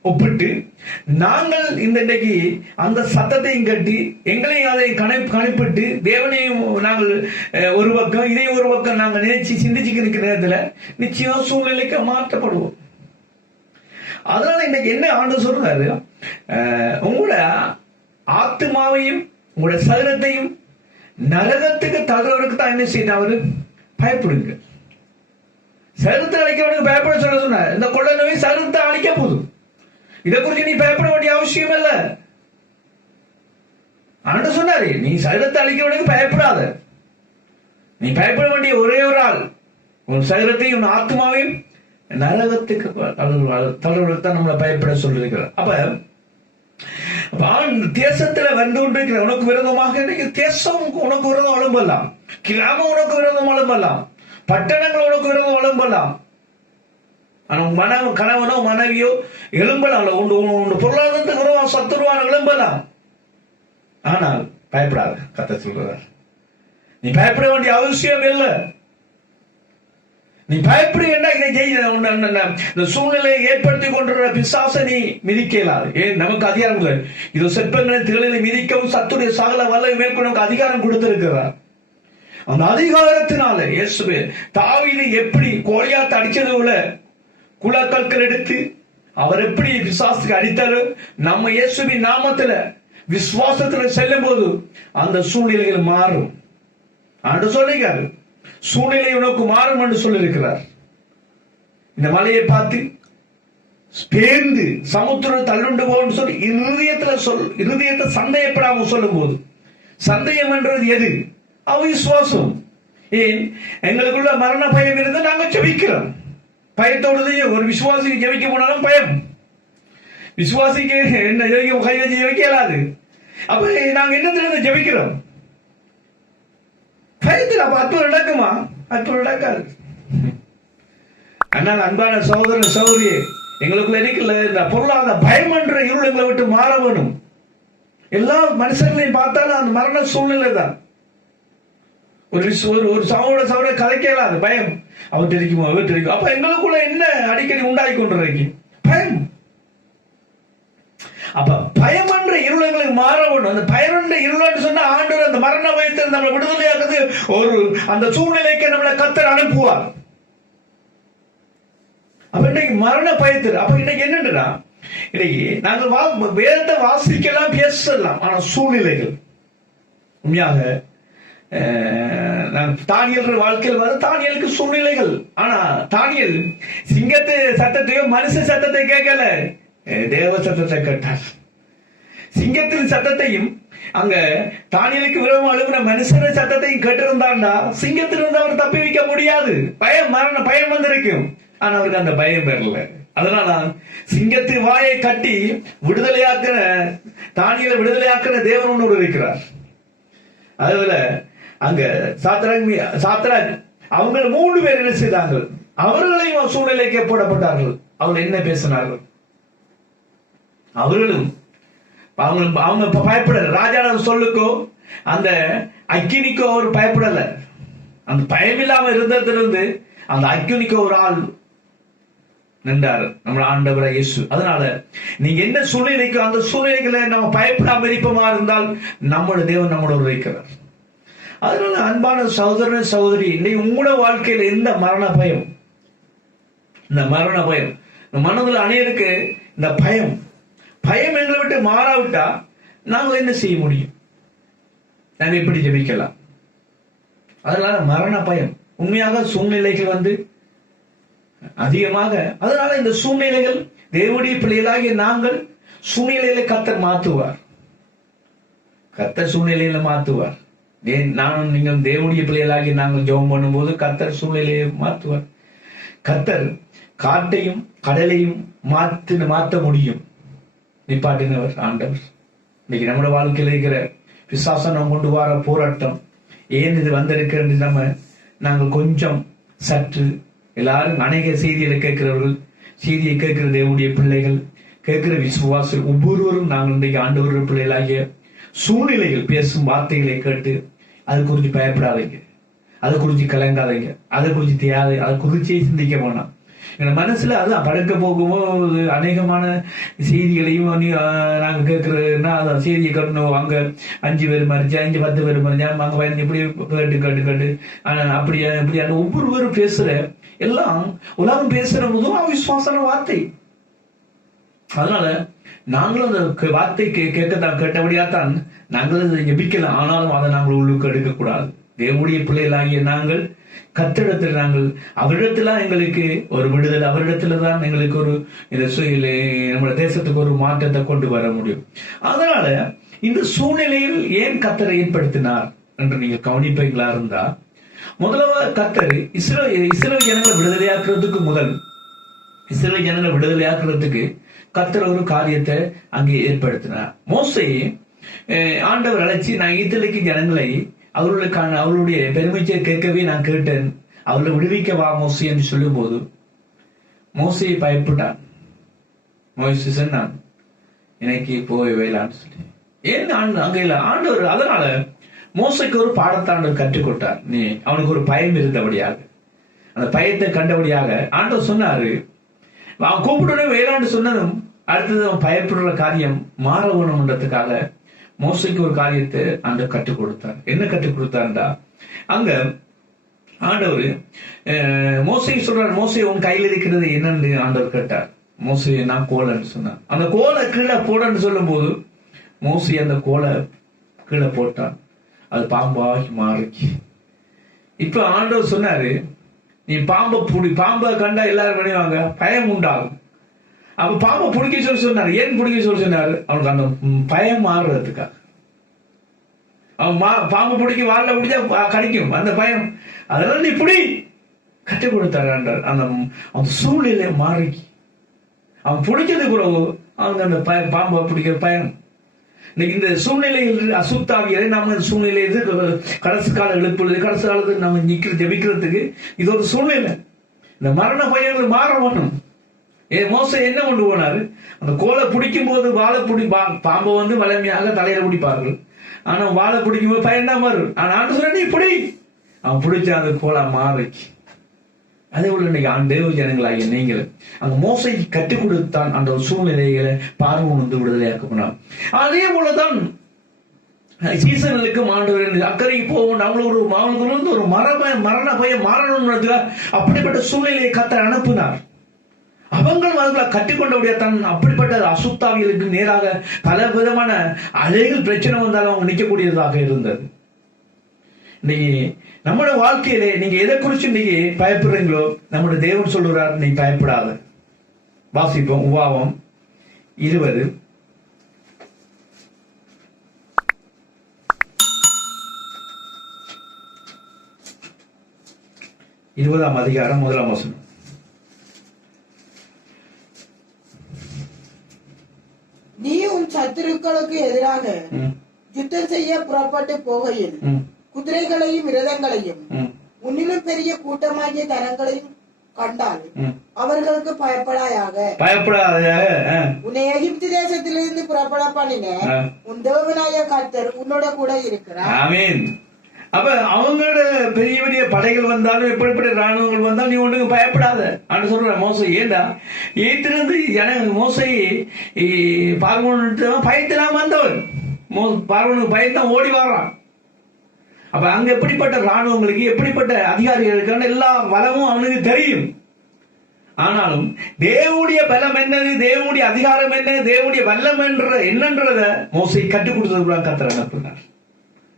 ஒப்பிட்டு நாங்கள் இன்றைக்கு அந்த சத்தத்தையும் கட்டி எங்களையும் அதை கணிப்பிட்டு தேவனையும் நாங்கள் ஒரு பக்கம் இதையும் ஒரு பக்கம் நாங்கள் நினைச்சு சிந்திச்சுக்க இருக்கிற நேரத்தில் நிச்சயம் சூழ்நிலைக்கு மாற்றப்படுவோம். அதனால இன்னைக்கு என்ன ஆண்டு சொல்றாரு, உங்களோட ஆத்மாவையும் உங்களோட சரீரத்தையும் நரகத்துக்கு தள்ளுறவருக்கு தான் என்ன செய்யணும், அவரு பயப்படுங்க. சரீரத்தை அழிக்கிறவனுக்கு பயப்பட சொல்ல சொன்ன, இந்த கொள்ள நோய் சரீரத்தை அழிக்க போதும், இதை குறித்து நீ பயப்பட வேண்டிய அவசியம் இல்ல. ஆண்டு சொன்னாரு, நீ சரீரத்தை அழிக்கிறவனுக்கு பயப்படாத, நீ பயப்பட வேண்டிய ஒரே ஒரு ஆள் உன் சரீரத்தையும் உன் ஆத்மாவையும் நரகத்துக்கு தளர்வுதான் நம்மளை பயப்பட சொல்லிருக்கிறார். அப்ப தேசத்துல வந்து கொண்டிருக்கிற உனக்கு விரோதமாக தேசம் உனக்கு விரோதம் எழும்பலாம், கிராமம் உனக்கு விரோதம் எழும்பலாம், பட்டணங்கள் உனக்கு விரோதம் எழும்பலாம், கணவனோ மனைவியோ எழும்பலாம், பொருளாதாரத்துக்கு விரோதம் சத்துருவான எழும்பலாம். ஆனால் பயப்படாத, கர்த்தர் சொல்றார், நீ பயப்பட வேண்டிய அவசியம் இல்லை. நீ பயப்படுவேண்டா, இதை இந்த சூழ்நிலையை ஏற்படுத்தி கொண்டிருக்கிற பிசாசை நீ மிதிக்கலாது. ஏன் நமக்கு அதிகாரம் இல்லை, இது செப்பங்களை திரளை மிதிக்கவும் சத்துடைய சகல வல்லை மேற்கொண்டு அதிகாரம் கொடுத்திருக்கிறார். அந்த அதிகாரத்தினால இயேசுவே தாவீது எப்படி கோலியாத்தை அடிச்சது போல குலக்கற்கள் எடுத்து அவர் எப்படி பிசாசுக்கு அடித்தாரு, நம்ம இயேசுவின் நாமத்துல விசுவாசத்துல செல்லும் போது அந்த சூழ்நிலைகள் மாறும். ஆண்டு சொல்லிக்காரு, சூழ்நிலை உனக்கு மாறும் என்று சொல்லியிருக்கிறார். இந்த மலையை பார்த்து பேர்ந்து சமுத்திரம் தள்ளுண்டு போன்னு சொல்லி இருதயத்தை சந்தேகப்படாம சொல்லும் போது, சந்தேகம் என்றது எது? அவிசுவாசம். ஏன் எங்களுக்குள்ள மரண பயம் இருந்து நாங்க ஜெபிக்கிறோம். பயத்தோடு ஒரு விசுவாசிக்கு ஜெபிக்க போனாலும் பயம், விசுவாசிக்கு என்ன கை வச்சு ஜெபிக்க இயலாது. அப்ப நாங்க என்னத்திலிருந்து ஜெபிக்கிறோம்? பயத்தில். அப்ப அற்புதம் நடக்குமா? அற்புதம் நடக்காது. ஆனால் அன்பான சகோதரன் சகோதரியே, எங்களுக்குள்ள இருக்கல இந்த பொருளாதார பயம் என்ற இருள் எங்களை விட்டு மாற வேணும். எல்லா மனுஷர்களையும் பார்த்தாலும் அந்த மரண சூழ்நிலை தான். ஒரு சகோதர கதைக்கலாது பயம், அவன் தெரிக்குமா அவர் தெரிக்கும். அப்ப எங்களுக்குள்ள என்ன அடிக்கடி உண்டாகி கொண்டிருக்கு? பயம். அப்ப பயம் என்ற இருளங்களுக்கு மாற வேண்டும். அந்த பயம் என்ற இருள் சொன்னா ஆண்டவர் அந்த மரண பயத்தில் நம்மளை விடுதலையாக்குது. ஒரு அந்த சூழ்நிலைக்கு நம்மளை கர்த்தர் அனுப்புவார். அப்ப இன்னைக்கு மரண பயத்தில், அப்ப இன்னைக்கு என்னன்னா, இன்னைக்கு நாங்கள் வேதத்தை வாசிக்கலாம் பேசலாம், ஆனா சூழ்நிலைகள் உண்மையாக தானியல் வாழ்க்கையில் வர தானியலுக்கு சூழ்நிலைகள். ஆனா தானியல் சிங்கத்து சத்தத்தையும் மனுஷ சத்தத்தை கேட்கல, தேவ சத்தத்தை கேட்டார். சிங்கத்தின் சத்தத்தையும் அங்க தானியலுக்கு விரோதம் அழுகிற மனுஷன சத்தத்தையும் கேட்டிருந்தாண்டா சிங்கத்திலிருந்து அவர் தப்பி வைக்க முடியாது. மரண பயம் வந்திருக்கும். ஆனா அவருக்கு அந்த பயம் பெறல. அதனால சிங்கத்து வாயை கட்டி விடுதலையாக்கிற தானியலை விடுதலையாக்கிற தேவன் ஒன்று இருக்கிறார். அதுல அங்க சாத்ராக் அவங்க 3 பேர் என்ன செய்தார்கள்? அவர்களையும் சூழ்நிலைக்கு போடப்பட்டார்கள். அவர்கள் என்ன பேசினார்கள்? அவர்களும் அவங்க பயப்படல. ராஜா சொல்லுக்கோ அந்த அக்கினிக்கோ அவர் பயப்படல. அந்த பயம் இல்லாம இருந்ததிலிருந்து அந்த அக்கினிக்கோ ஒரு ஆள் நின்றார், நம்ம ஆண்டவராகிய இயேசு. அதனால நீங்க என்ன சூழ்நிலைக்கோ அந்த சூழ்நிலைகளை நம்ம பயப்படாம இருப்போமா இருந்தால் நம்மளோட தேவன் நம்மளோட இருக்கிறார். அதனால அன்பான சகோதரன் சகோதரி, இன்னைக்கு உங்களோட வாழ்க்கையில இந்த மரண பயம், இந்த மரண பயம் மனதில் அனைவருக்கு இந்த பயம் எங்களை விட்டு மாறாவிட்டா நாங்கள் என்ன செய்ய முடியும்? நாங்க எப்படி ஜெபிக்கலாம்? அதனால மரண பயம் உண்மையாக சூழ்நிலைகள் அதிகமாக. அதனால இந்த சூழ்நிலைகள் தேவனுடைய பிள்ளைகளாகிய நாங்கள் சூழ்நிலையில கர்த்தர் மாத்துவார். கர்த்தர் சூழ்நிலையில மாத்துவார். நானும் நீங்கள் தேவனுடைய பிள்ளைகளாகி நாங்கள் ஜெபம் பண்ணும்போது கர்த்தர் சூழ்நிலையை மாற்றுவார். கர்த்தர் காட்டையும் கடலையும் மாற்ற முடியும். நிப்பாட்டினவர் ஆண்டவர். இன்னைக்கு நம்மளோட வாழ்க்கையில் இருக்கிற விசுவாசம் கொண்டு வர போராட்டம் ஏன் இது வந்திருக்கிறது? நாங்கள் கொஞ்சம் சற்று எல்லாரும் அநேக செய்திகளை கேட்கிறவர்கள், செய்தியை கேட்கிற தேவனுடைய பிள்ளைகள், கேட்கிற விசுவாசம் ஒவ்வொருவரும் நாங்கள் இன்றைக்கு ஆண்டவர் பிள்ளைகளாகிய சூழ்நிலைகள் பேசும் வார்த்தைகளை கேட்டு அது குறித்து பயப்படாதீங்க, அதை குறித்து கலங்காதீங்க, அதை குறித்து அதை குறிச்சே சிந்திக்க வேணாம். எங்க மனசுல அதுதான் படுக்க போகும்போது அநேகமான செய்திகளையும் நாங்க கேட்கறதுன்னா அதான் செய்தியை கட்டணும். அங்க 5 பேர் மறிச்சா 5-10 பேர் மறிச்சா அங்க பயந்து இப்படி கேட்டு அப்படியா இப்படியா ஒவ்வொருவரும் பேசுற எல்லாம் உலகம் பேசுற போதும் அவிசுவாசன வார்த்தை. அதனால நாங்களும் அந்த வார்த்தை கேட்டபடியாத்தான் நாங்களும் ஜெபிக்கலாம். ஆனாலும் அதை நாங்கள் உள்ளுக்கு எடுக்கக்கூடாது. தேவனுடைய பிள்ளைகளாகிய நாங்கள் கத்திடத்தில் நாங்கள் அவரிடத்துல எங்களுக்கு ஒரு விடுதலை, அவரிடத்துல தான் எங்களுக்கு ஒரு நம்ம தேசத்துக்கு ஒரு மாற்றத்தை கொண்டு வர முடியும். அதனால இந்த சூழ்நிலையில் ஏன் கர்த்தரை ஏற்படுத்தினார் என்று நீங்க கவனிப்பீங்களா இருந்தா, முதலாவது கர்த்தர் இஸ்ரவேல் ஜனங்களை விடுதலையாக்குறதுக்கு கர்த்தர் ஒரு காரியத்தை அங்கே ஏற்படுத்தினார். மோசேயை ஆண்டவர் அழைச்சி, நான் ஈத்தலைக்கு ஜனங்களை அவர்களுடைய பெருமைச்சை கேட்கவே நான் கேட்டேன், அவர்களை விடுவிக்க வா மோசே என்று சொல்லும் போது மோசையை பயப்பட்டான். மோசே சொன்னான், எனக்கு போய் வேளான்னு சொல்லி. ஏன் அங்க இல்ல ஆண்டவர். அதனால மோசைக்கு ஒரு பாடத்தாண்டவர் கற்றுக் கொடுத்தார். நீ அவனுக்கு ஒரு பயம் இருந்தபடியாக, அந்த பயத்தை கண்டபடியாக ஆண்டவர் சொன்னாரு, அவன் கூப்பிட்டு வேளாண்டு சொன்னதும் அடுத்தது அவன் பயப்படுற காரியம் மாற வேணும்ன்றதுக்காக மோசைக்கு ஒரு காரியத்தை ஆண்டவர் கற்றுக் கொடுத்தார். என்ன கற்றுக் கொடுத்தார்டா, அங்க ஆண்டவர் மோசை சொல்றார், மோசை உன் கையில் இருக்கிறது என்னன்னு ஆண்டவர் கேட்டார். மோசை நான் கோலன்னு சொன்னான். அந்த கோலை கீழே போடன்னு சொல்லும் போது மோசை அந்த கோலை கீழே போட்டான். அது பாம்பாகி மாறிச்சு. இப்ப ஆண்டவர் சொன்னாரு, நீ பாம்பை கண்டா எல்லாரும் நினைவாங்க, பயம் உண்டாகும். அப்ப பாம்பை பிடிக்க சொல்லி சொன்னாரு. ஏன் பிடிக்க சொல்லி சொன்னாரு? அவனுக்கு அந்த பயம் மாறுறதுக்காக. அவன் பாம்பு பிடிக்க வாழ பிடிச்சா கடிக்கும் அந்த பயம். அதெல்லாம் நீ பிடி கற்றுக் கொடுத்தாரு. அந்த சூழ்நிலை மாறி அவன் பிடிச்சது பிறகு அவங்க அந்த பாம்பை பிடிக்கிற பயம். இன்னைக்கு இந்த சூழ்நிலையில் அசுத்தாவியலை நம்ம இந்த சூழ்நிலை கடைசி கால எழுப்புறது, கடைசி காலத்துக்கு நம்ம ஜெபிக்கிறதுக்கு இது ஒரு சூழ்நிலை. இந்த மரண பயங்கள் மாற வேணும். மோசை என்ன கொண்டு போனாரு? அந்த கோலை பிடிக்கும் போது வாழை பாம்பை வலிமையாக தலையில பிடிப்பார்கள். ஆனா வாழை பிடிக்கும் போது பயன்தான் வரும். ஆனா ஆண்டு சொல்ல நீ பிடி, அவன் பிடிச்ச அந்த கோலா மாறிச்சு. அதே போல இன்னைக்கு ஆண்டேவ ஜனங்களாகிய நீங்கள் அங்க மோசை கற்றுக் கொடுத்தான் அந்த ஒரு சூழ்நிலைகளை பார்வன் விடுதலையாக்கப்படாம். அதே போலதான் சீசனுக்கு ஆண்டவர் அக்கறைக்கு போவோம். அவங்களுக்கு ஒரு மரண பயம் மாறணும்ன்றதுக்காக அப்படிப்பட்ட சூழ்நிலையை கர்த்தர் அனுப்பினார். அவங்களை கட்டிக்கொண்டபடியா தான் அப்படிப்பட்ட அசுத்தாவிகளுக்கு நேராக பல விதமான அலைகள் பிரச்சனை வந்தாலும் அவங்க நிற்கக்கூடியதாக இருந்தது. இன்னைக்கு நம்மளோட வாழ்க்கையிலே நீங்க எதை குறிச்சு இன்னைக்கு பயப்படுறீங்களோ நம்முடைய தேவன் சொல்லுறார், நீ பயப்படாத. வாசிப்போம் உபாகமம் 20 20ஆம் அதிகாரம் 1ஆம் வசனம். நீ உன் சத்துருக்களுக்கு எதிராக யுத்தம் செய்ய புறப்பட்டு போகையில் குதிரைகளையும் இரதங்களையும் உன்னிலும் பெரிய கூட்டமாகிய தனங்களையும் கண்டால் அவர்களுக்கு பயப்படாத. உன்னை எகிப்து தேசத்திலிருந்து புறப்பட பண்ணின உன் தேவனாய கர்த்தர் உன்னோட கூட இருக்கிறார். ஆமென். அப்ப அவங்களோட பெரிய பெரிய படைகள் வந்தாலும் எப்படிப்பட்ட ராணுவங்கள் வந்தாலும் நீ ஒண்ணுக்கு பயப்படாத அப்படின்னு சொல்ற மோசை. ஏண்டா ஏத்திருந்து எனக்கு மோசை பார்வனுக்கு பயத்திலாம் வந்தவன், பார்வனுக்கு பயத்தான் ஓடி வர்றான். அப்ப அங்க எப்படிப்பட்ட ராணுவங்களுக்கு எப்படிப்பட்ட அதிகாரிகளுக்கான எல்லா வளமும் அவனுக்கு தெரியும். ஆனாலும் தேவனுடைய பலம் என்னது, தேவனுடைய அதிகாரம் என்ன, தேவனுடைய வல்லம் என்னன்றத மோசை கற்றுக் கொடுத்தது கர்த்தர் அனுப்பினார்.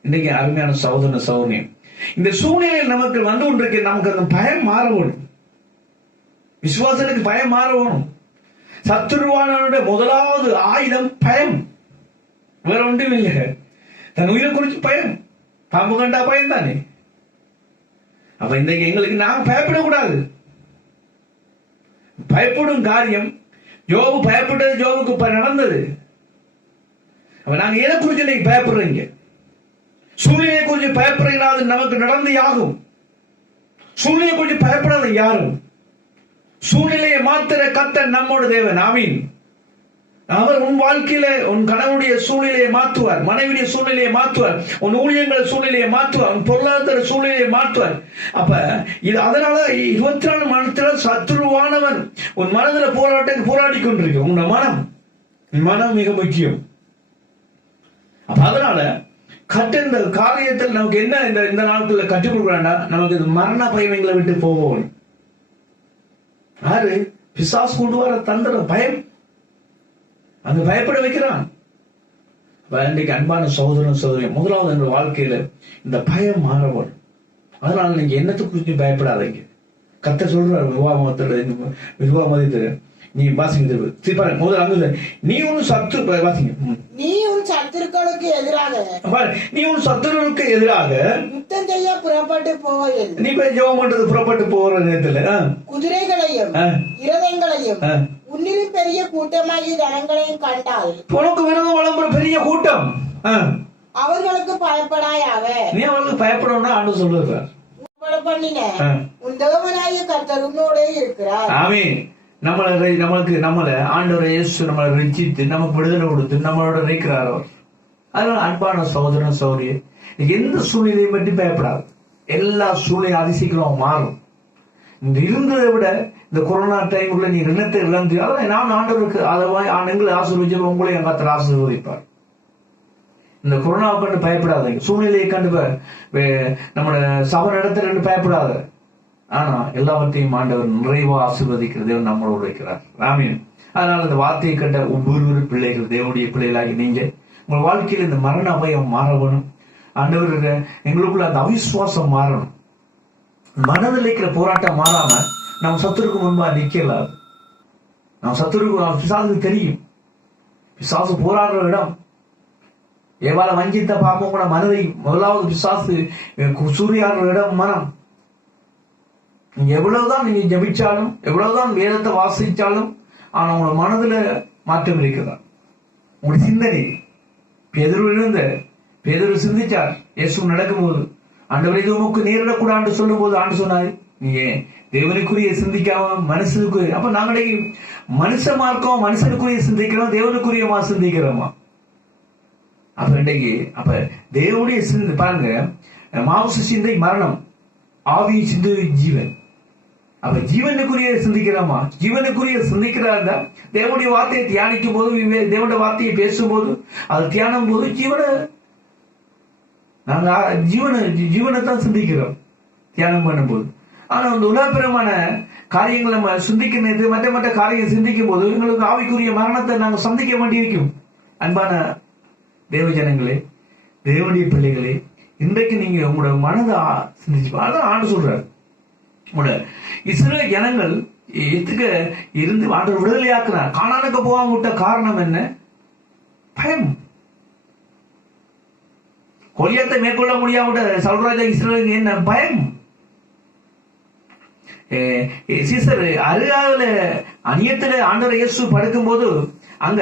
இன்னைக்கு அருமையான சகோதர சகோதரி, இந்த சூழ்நிலையில் நமக்கு வந்து கொண்டிருக்க நமக்கு அந்த பயம் மாறணும், விசுவாசனுக்கு பயம் மாறணும். சத்துருவானவனுடைய முதலாவது ஆயுதம் பயம், வேற ஒன்றும் இல்லை. தன் உயிரை குறிச்சு பயம், பாம்பு கண்டா பயம் தானே. அப்ப இன்றைக்கு எங்களுக்கு நாங்க பயப்படக்கூடாது. பயப்படும் காரியம் யோபு பயப்பட்டது, யோபுக்கு நடந்தது. அப்ப நாங்க எதை குறிச்சு இன்னைக்கு பயப்படுறீங்க? சூழ்நிலையை குறித்து பயப்படுறீங்களா? அது நமக்கு நடந்து ஆகும். சூழ்நிலையை குறித்து பயப்படாத யாரும். சூழ்நிலையை மாத்திர கர்த்தர் நம்மோட தேவன். ஆமீன். அவர் உன் வாழ்க்கையில உன் கணவனுடைய சூழ்நிலையை மாற்றுவார், மனைவியுடைய சூழ்நிலையை மாற்றுவார், உன் ஊழியங்கள் சூழ்நிலையை மாற்றுவார், உன் பொருளாதார சூழ்நிலையை மாற்றுவார். அப்ப இது அதனால 24 மணி நேரம் சத்துருவானவன் உன் மனதில் போராடி கொண்டிருக்கு. உன் மனம் மிக முக்கியம். அப்ப அதனால இந்த காரியத்தில் நமக்கு என்ன இந்த நாட்கள்ல கற்றுக் கொடுக்குறாண்டா, நமக்கு மரண பயங்களை விட்டு போவோம். யாரு? பிசாசு கொண்டு வர தந்திர பயம், அந்த பயப்பட வைக்கிறான். இன்றைக்கு அன்பான சகோதரன் சகோதரி, முதலாவது எங்க வாழ்க்கையில இந்த பயம் மாறவன். அதனால நீங்க என்னத்தை குறித்து பயப்படாதீங்க. கர்த்தர் சொல்றாரு விவாமத்தில் நீ வாசிங்க முதல் அங்க நீ உன் வாசிங்க. நீ உன் சத்துருக்களுக்கு எதிராக யுத்தம் செய்ய புறப்பட்டு போகையில் நீ போய் ஜெபம் பண்றது புறப்பட்டு போகிற நேரத்துல குதிரைகளையும் இரதங்களையும் உன்னிலும் பெரிய கூட்டமாகிய ஜனங்களையும் கண்டால் உனக்கு விரோதம் வளம்புற பெரிய கூட்டம், அவர்களுக்கு பயப்படாயாக. நீ அவர்களுக்கு பயப்படணும்னா ஆண்டு சொல்லுறார். பண்ணின உன் தேவனாகிய கர்த்தர் உன்னோட இருக்கிறார். ஆமென். நம்மளை ஆண்டவரை இயேசு நம்மளை ரட்சித்து நமக்கு விடுதலை கொடுத்து நம்மளோட இருக்கிறார் அவர். அதனால அன்பான சகோதரன் சகோதரி, எந்த சூழ்நிலையை பற்றி பயப்படாது. எல்லா சூழ்நிலையும் அதிசீக்கிரம் மாறும். இந்த இருந்ததை விட இந்த கொரோனா டைமுக்குள்ள நீ எண்ணத்தை இழந்து, அதான் நான் ஆண்டவருக்கு எங்களை ஆசீர்வதிச்சு உங்களையும் கர்த்தர் ஆசீர்வதிப்பார். இந்த கொரோனாவை கண்டு பயப்படாதீங்க. சூழ்நிலையை கண்டு நம்மளோட சபை நடத்த பயப்படாத. ஆனா எல்லாவற்றையும் ஆண்டவர் நிறைவா ஆசீர்வதிக்கிற தேவன் நம்மளோடு வைக்கிறார். ஆமீன். அதனால இந்த வார்த்தையை கண்ட ஒவ்வொரு பிள்ளைகள், தேவனுடைய பிள்ளைகளாகி நீங்க உங்க வாழ்க்கையில இந்த மரண அபயம் மாறவனும், ஆண்டவர் எங்களுக்குள்ள அந்த அவிசுவாசம் மாறணும். மனதில் இருக்கிற போராட்டம் மாறாம நம்ம சத்துருக்கு முன்பா நிக்கலாது. நம்ம சத்துருக்கு பிசாசுக்கு தெரியும். பிசாசு போராடுற இடம். எவ்வாறு வஞ்சித்த பாப்போம் கூட மனதை முதலாவது பிசாசு சூறையாடுற இடம் மனம். நீங்க எவ்வளவுதான் நீங்க ஜபிச்சாலும், எவ்வளவுதான் வேதத்தை வாசிச்சாலும், ஆனா உங்களோட மனதுல மாற்றம் இருக்குதா? உங்களுடைய சிந்தனை பேதுரு சிந்திச்சார். இயேசு நடக்கும்போது ஆண்டவரே இது உமக்கு நேரிடக்கூடாது சொல்லும் போது ஆண்டு சொன்னாரு, நீங்க தேவனுக்குரிய சிந்திக்காம மனுஷனுக்கு. அப்ப நாங்களே மனுஷ மார்க்கம், மனுஷனுக்குரிய சிந்திக்கிறோம், தேவனுக்குரியமா சிந்திக்கிறோமா? அப்ப இன்றைக்கு தேவனுடைய சிந்தை பாருங்க, மாம்ச சிந்தை மரணம், ஆவி சிந்தை ஜீவன். அப்ப ஜீவனுக்குரிய சிந்திக்கிறோமா? ஜீவனுக்குரிய சிந்திக்கிறாங்க. தேவனுடைய வார்த்தையை தியானிக்கும் போது, தேவனுடைய வார்த்தையை பேசும்போது, அது தியானம் போது நாங்க ஜீவனை தான் சிந்திக்கிறோம் தியானம் பண்ணும்போது. ஆனா அந்த உலகப்பிரமான காரியங்களை நம்ம சிந்திக்கிறது, மற்ற காரியங்கள் சிந்திக்கும் போது எங்களுக்கு ஆவிக்குரிய மரணத்தை நாங்க சந்திக்க வேண்டியிருக்கும். அன்பான தேவ ஜனங்களே, தேவனுடைய பிள்ளைகளே, இன்றைக்கு நீங்க உங்களோட மனதை அதான் ஆண்டு சொல்றாரு. உங்களோட இஸ்ரேல் ஜனங்கள் எத்துக்க இருந்து ஆண்டவர் விடுதலையாக்குறார். கானானுக்கு போகாம விட்ட காரணம் என்ன? பயம். கொலியத்தை மேற்கொள்ள முடியாம சவுல்ராஜா இஸ்ரேலுக்கு என்ன? பயம். சீசர் அருகாவில அந்நியத்துல ஆண்டவர் இயேசு படுக்கும் போது அங்க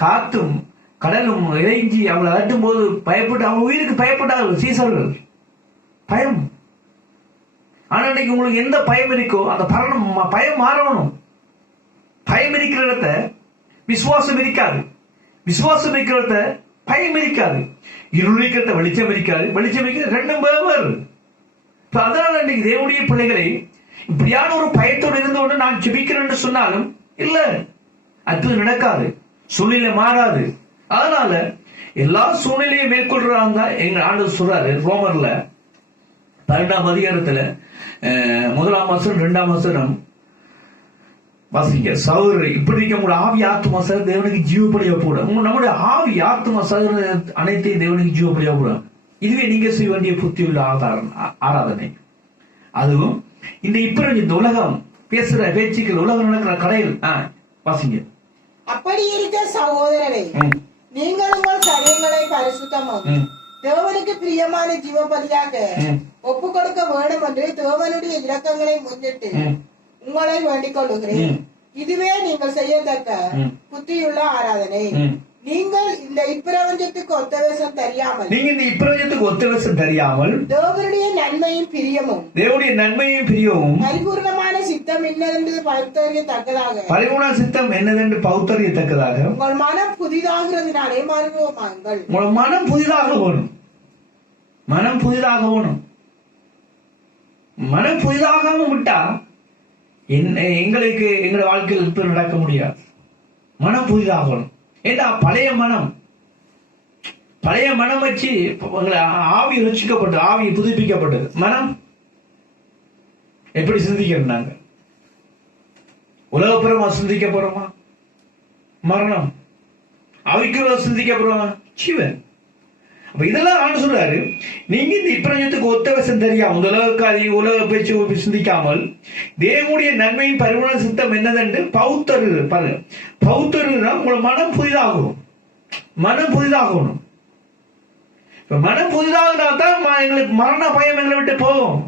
காத்தும் கடலும் இறைஞ்சி அவங்களை அலட்டும் போது பயப்பட்டு அவங்க உயிருக்கு பயப்பட்டார்கள் சீசர்கள். பயம். ஆனா இன்னைக்கு உங்களுக்கு எந்த பயம் இருக்கோ அந்த பயம் மாறணும். பயம் இருக்கிற இடத்த விசுவாசம் இருக்காது, விசுவாசம் இருக்கிற இடத்த பயம் இருக்காது, இருள் இருக்கிறத வெளிச்சம் இருக்காது, வெளிச்சம் இருக்கிறது ரெண்டும் வேறு. அதனால இன்னைக்கு தேவனுடைய பிள்ளைகளை இப்படியான ஒரு பயத்தோடு இருந்து கொண்டு நான் ஜெபிக்கிறேன்னு சொன்னாலும் இல்ல, அது நடக்காது, சூழ்நிலை மாறாது. அதனால எல்லா சூழ்நிலையும் மேற்கொள்றாங்க. எங்க ஆண்டவர் சொல்றாரு ரோமர்ல 12ஆம் அதிகாரத்துல 1ஆம் வசனம் 2ஆம் வசனம் வாசிங்க. சகோதரர், இப்படி இருக்க உங்களோட ஆவி ஆத்மா சகோதரர் தேவனுக்கு ஜீவப்படியா கூட, நம்முடைய ஆவி ஆத்மா சகோதரர் அனைத்தையும் தேவனுக்கு ஜீவப்படியா கூட. இதுவே நீங்க செய்ய வேண்டிய புத்தி உள்ள ஆராதனை. அதுவும் இந்த இந்த உலகம் பேசுற பேச்சுக்கள், உலகம் நடக்கிற கடையில் வாசிங்க. அப்படி இருக்க சகோதரரை, நீங்கள் உங்கள் சரீரங்களை பரிசுத்தமாக்கும் தேவனுக்கு பிரியமான ஜீவபலியாக ஒப்பு கொடுக்க வேண்டும் என்று தேவனுடைய இரக்கங்களை முன்னிட்டு உங்களை வேண்டிக் கொள்ளுகிறேன். இதுவே நீங்கள் செய்யத்தக்க புத்தியுள்ள ஆராதனை. நீங்கள் இந்த இப்பிரபஞ்சத்துக்கு ஒத்தவேசம் தெரியாமல் தேவனுடைய நன்மையும் பிரியமும் பரிபூர்ணமான சித்தம் என்னதென்று பகுத்தறியத்தக்கதாக உங்கள் மனம் புதிதாகிறதுனாலே மறுபமாங்கள். உங்கள் மனம் புதிதாக வேணும். மனம் புதிதாகாம விட்டா எங்களுக்கு எங்களுடைய வாழ்க்கையில் இப்ப நடக்க முடியாது. மனம் புதிதாகணும். ஏண்டா பழைய மனம் வச்சு ஆவி ருச்சிக்கப்பட்டது, ஆவி புதுப்பிக்கப்பட்டது. மனம் எப்படி சிந்திக்கிறோம்? நாங்க உலகப்புறமா சிந்திக்க போறோமா? மரணம். ஆவிக்குள்ள சிந்திக்க போறோமா? ஜீவன். அப்ப இதெல்லாம் ஆண்டு சொல்றாரு, நீங்க இந்த இப்பிரஞ்சத்துக்கு ஒத்தவசம் தெரியாம உலக பேச்சு சிந்திக்காமல் தேவனுடைய நன்மையின் பரிமாண சித்தம் என்னதென்று பௌத்தருனா உங்களை மனம் புதிதாகும். மனம் புதிதாகணும். மனம் புதிதாகினா தான் எங்களுக்கு மரண பயம் எங்களை விட்டு போகும்.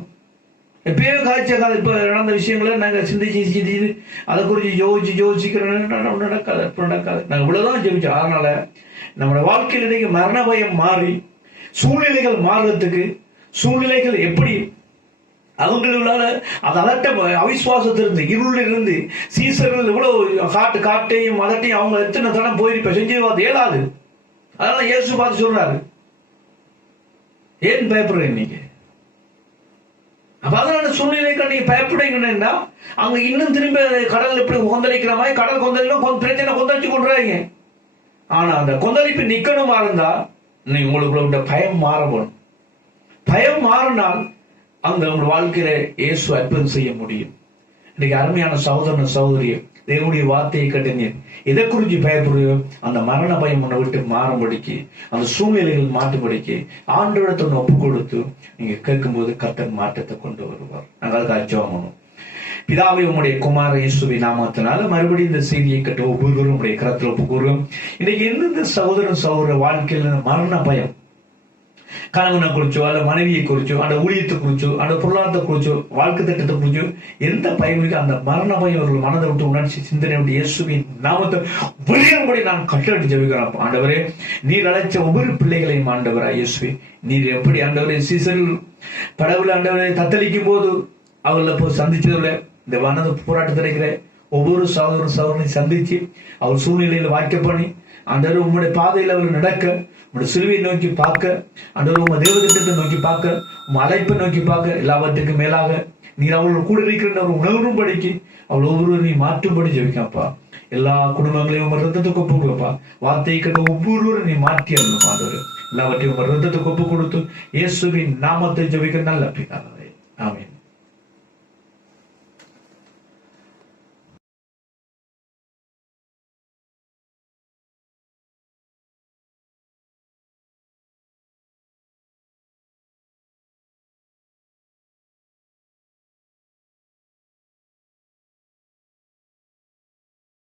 எப்பயோ காய்ச்சல் இப்ப நடந்த விஷயங்களை நாங்க சிந்திச்சு அதை குறிச்சு யோசிக்கிறோம். நடக்காது. நாங்க இவ்வளவுதான் ஜெபிச்சோம். அதனால நம்மளோட வாழ்க்கையில் இன்னைக்கு மரண பயம் மாறி சூழ்நிலைகள் மாறுறதுக்கு, சூழ்நிலைகள் எப்படி அவங்களால அது அதட்ட அவிசுவாசத்திலிருந்து இருள் இருந்து சீசர்கள் இவ்வளவு காட்டையும் அதட்டையும் அவங்க எத்தனை தடம் போயிருப்ப செஞ்சு இயலாது. அதனால இயேசு பார்த்து சொல்றாரு, ஏன் பயப்படுற இன்னைக்கு? அப்ப அதனால சூழ்நிலைக்கு நீங்க பயப்படுறீங்கன்னா அவங்க இன்னும் திரும்ப கடல் எப்படி கொந்தளிக்கிற மாதிரி கடல் கொந்தளிக்கும் பிரச்சனை கொந்தளிச்சு கொண்டுறாங்க. ஆனா அந்த கொந்தளிப்பு நிக்கணுமா இருந்தா நீங்க உங்களுக்கு பயம் மாறணும். பயம் மாறினால் அந்த உங்க வாழ்க்கையில இயேசு அற்புதம் செய்ய முடியும். இன்னைக்கு அருமையான சகோதரன் சகோதரிய, தேவனுடைய வார்த்தையை கட்டினீர், எதை குறிச்சு பயப்படுறியோ அந்த மரண பயம் உன்னை விட்டு மாறும்படிக்கு, அந்த சூழ்நிலைகள் மாற்றும்படிக்கு ஆண்டவரத்தை ஒப்பு கொடுத்து நீங்க கேட்கும்போது கர்த்தர் மாற்றத்தை கொண்டு வருவார். நாங்கள் அச்சோமனும் பிதாவை உங்களுடைய குமார இயேசுவின் நாமத்தினால மறுபடியும் இந்த செய்தியை கட்ட ஒவ்வொருவரும் உங்களுடைய கரத்தில் ஒப்பு கூறுவோம். இன்னைக்கு எந்தெந்த சகோதர வாழ்க்கையில மரண பயம், கணவனை குறிச்சோ அல்ல மனைவியை குறிச்சோ அந்த ஊழியத்தை குறிச்சோ அந்த பொருளாதாரத்தை குறிச்சோ வாழ்க்கை திட்டத்தை குறிச்சோ எந்த பயம் இருக்கு, அந்த மரண பயம் அவர்கள் மனதை விட்டு உணர்ச்சி சிந்தனை விட்டு இயேசுவின் நாமத்தை வெளியேறும்படி நான் கட்டளை ஜெபிக்கிறோம். ஆண்டவரே, நீர் அழைச்ச ஒவ்வொரு பிள்ளைகளையும் ஆண்டவரா இயேசுவே, நீர் எப்படி ஆண்டவரே சீசர்கள் படவுல ஆண்டவரை தத்தளிக்கும் போது அவங்கள போய் சந்திச்சதுல இந்த வனது போராட்டத்தில் இருக்கிற ஒவ்வொரு சகோதரனையும் சந்திச்சு அவர் சூழ்நிலையில வாய்க்க பண்ணி ஆண்டவர் உங்களுடைய பாதையில் அவர் நடக்க, உங்களுடைய சிலுவையை நோக்கி பார்க்க, ஆண்டவர் உங்க தேவதிட்டத்தை நோக்கி பார்க்க, உங்க அழைப்பை நோக்கி பார்க்க, எல்லாவற்றுக்கும் மேலாக நீர் அவளோட கூட இருக்கிற ஒரு உணர்வும் படிக்கு அவள் ஒவ்வொருவரும் நீ மாற்றும்படி ஜெபிக்கப்பா. எல்லா குடும்பங்களையும் உங்க ரத்தத்துக்கு ஒப்பு கொடுப்பா. வார்த்தையை கண்டு ஒவ்வொருவரும் நீ மாற்றி அருளும் ஆண்டவர். எல்லாவற்றையும் உங்க ரத்தத்துக்கு ஒப்பு கொடுத்து இயேசுவின் நாமத்தை ஜெபிக்க நல்ல பிதாவே. ஆமென்.